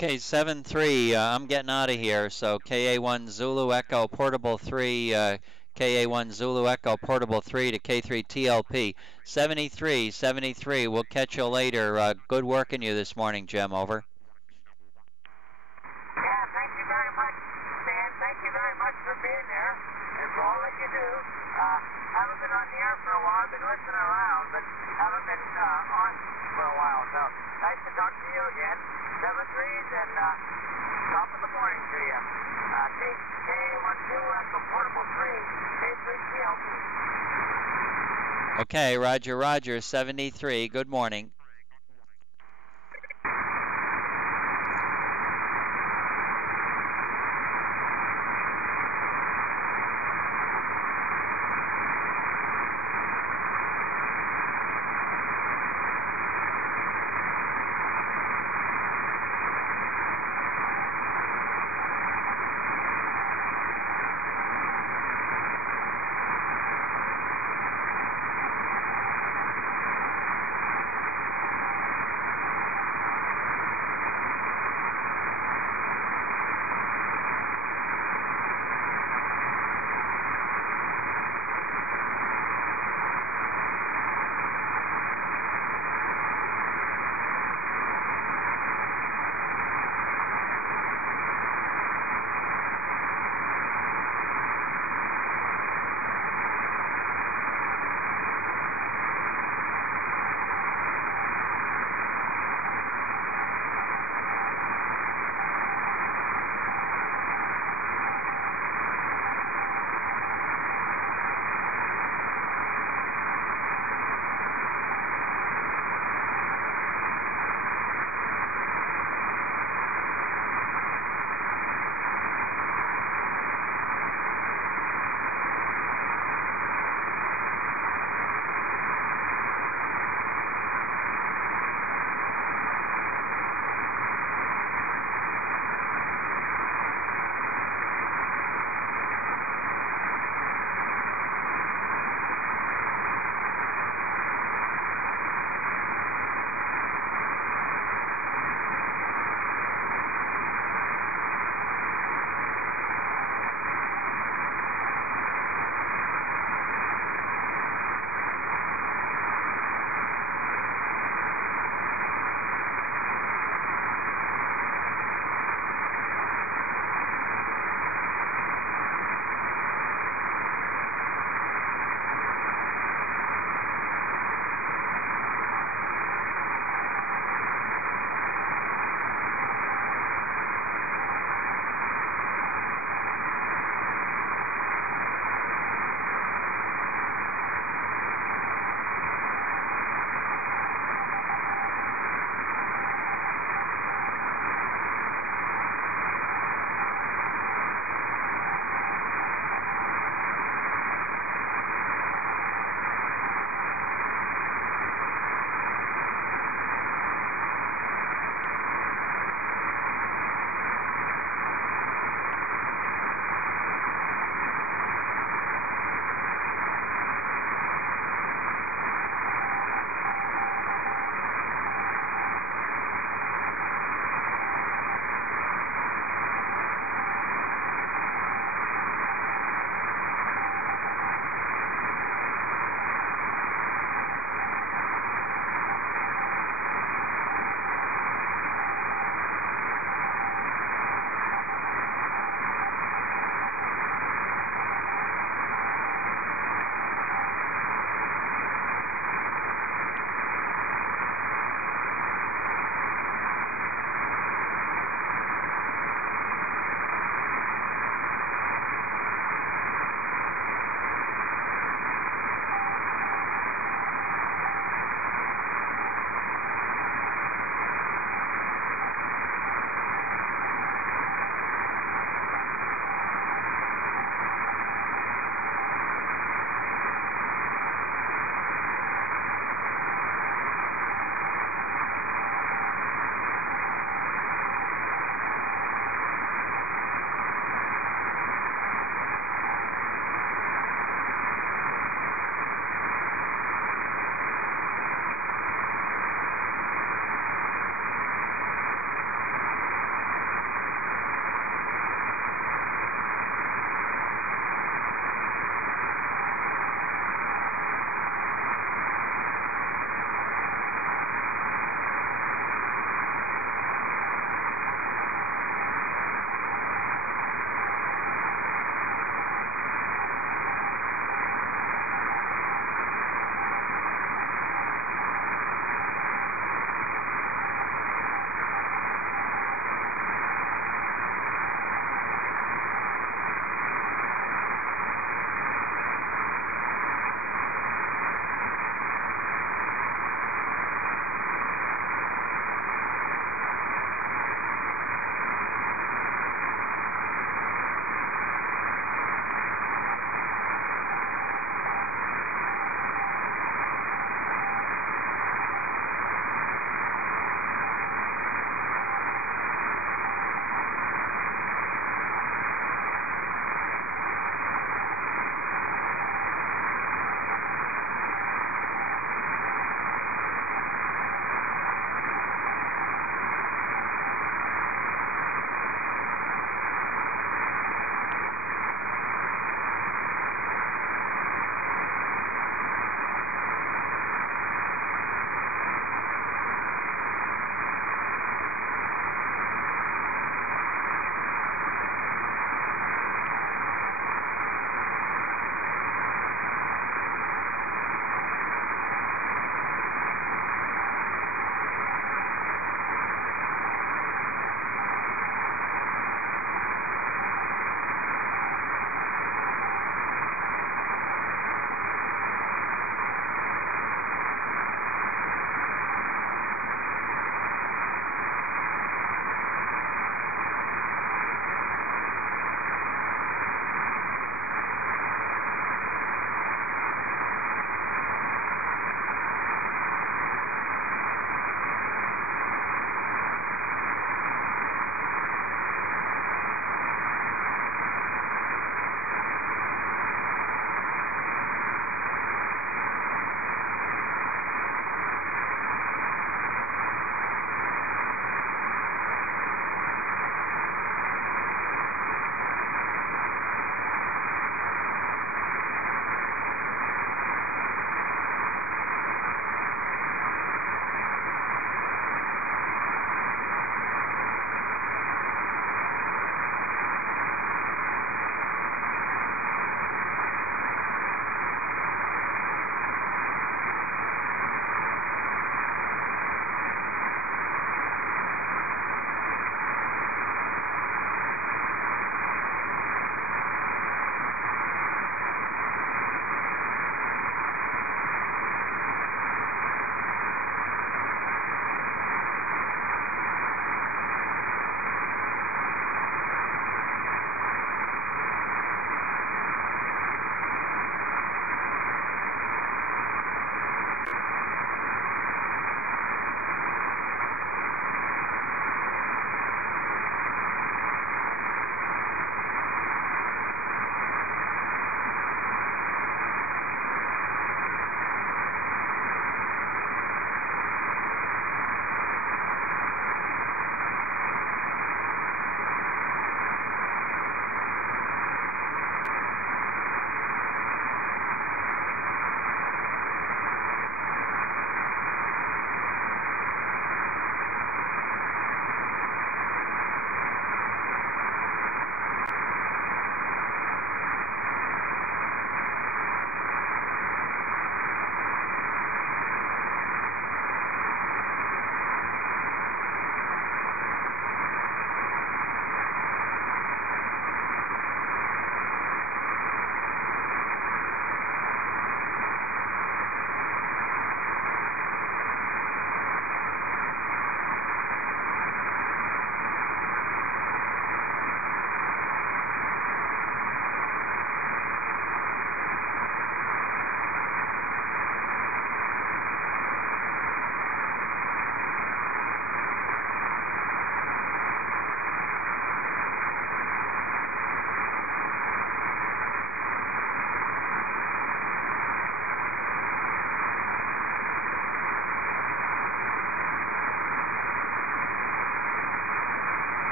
Okay, 7-3, I'm getting out of here. So KA1 Zulu Echo Portable 3, KA1 Zulu Echo Portable 3 to K3 TLP. 73, we'll catch you later. Good working you this morning, Jim, over. Yeah, thank you very much, Dan. Thank you very much for being there and for all that you do. Haven't been on the air for a while. I've been listening around, but haven't been on for a while. So nice to talk to you again. 7-3, and top of the morning to you. KA1 Zulu Echo Portable 3, K3 TLP. Okay, Roger, 73. Good morning.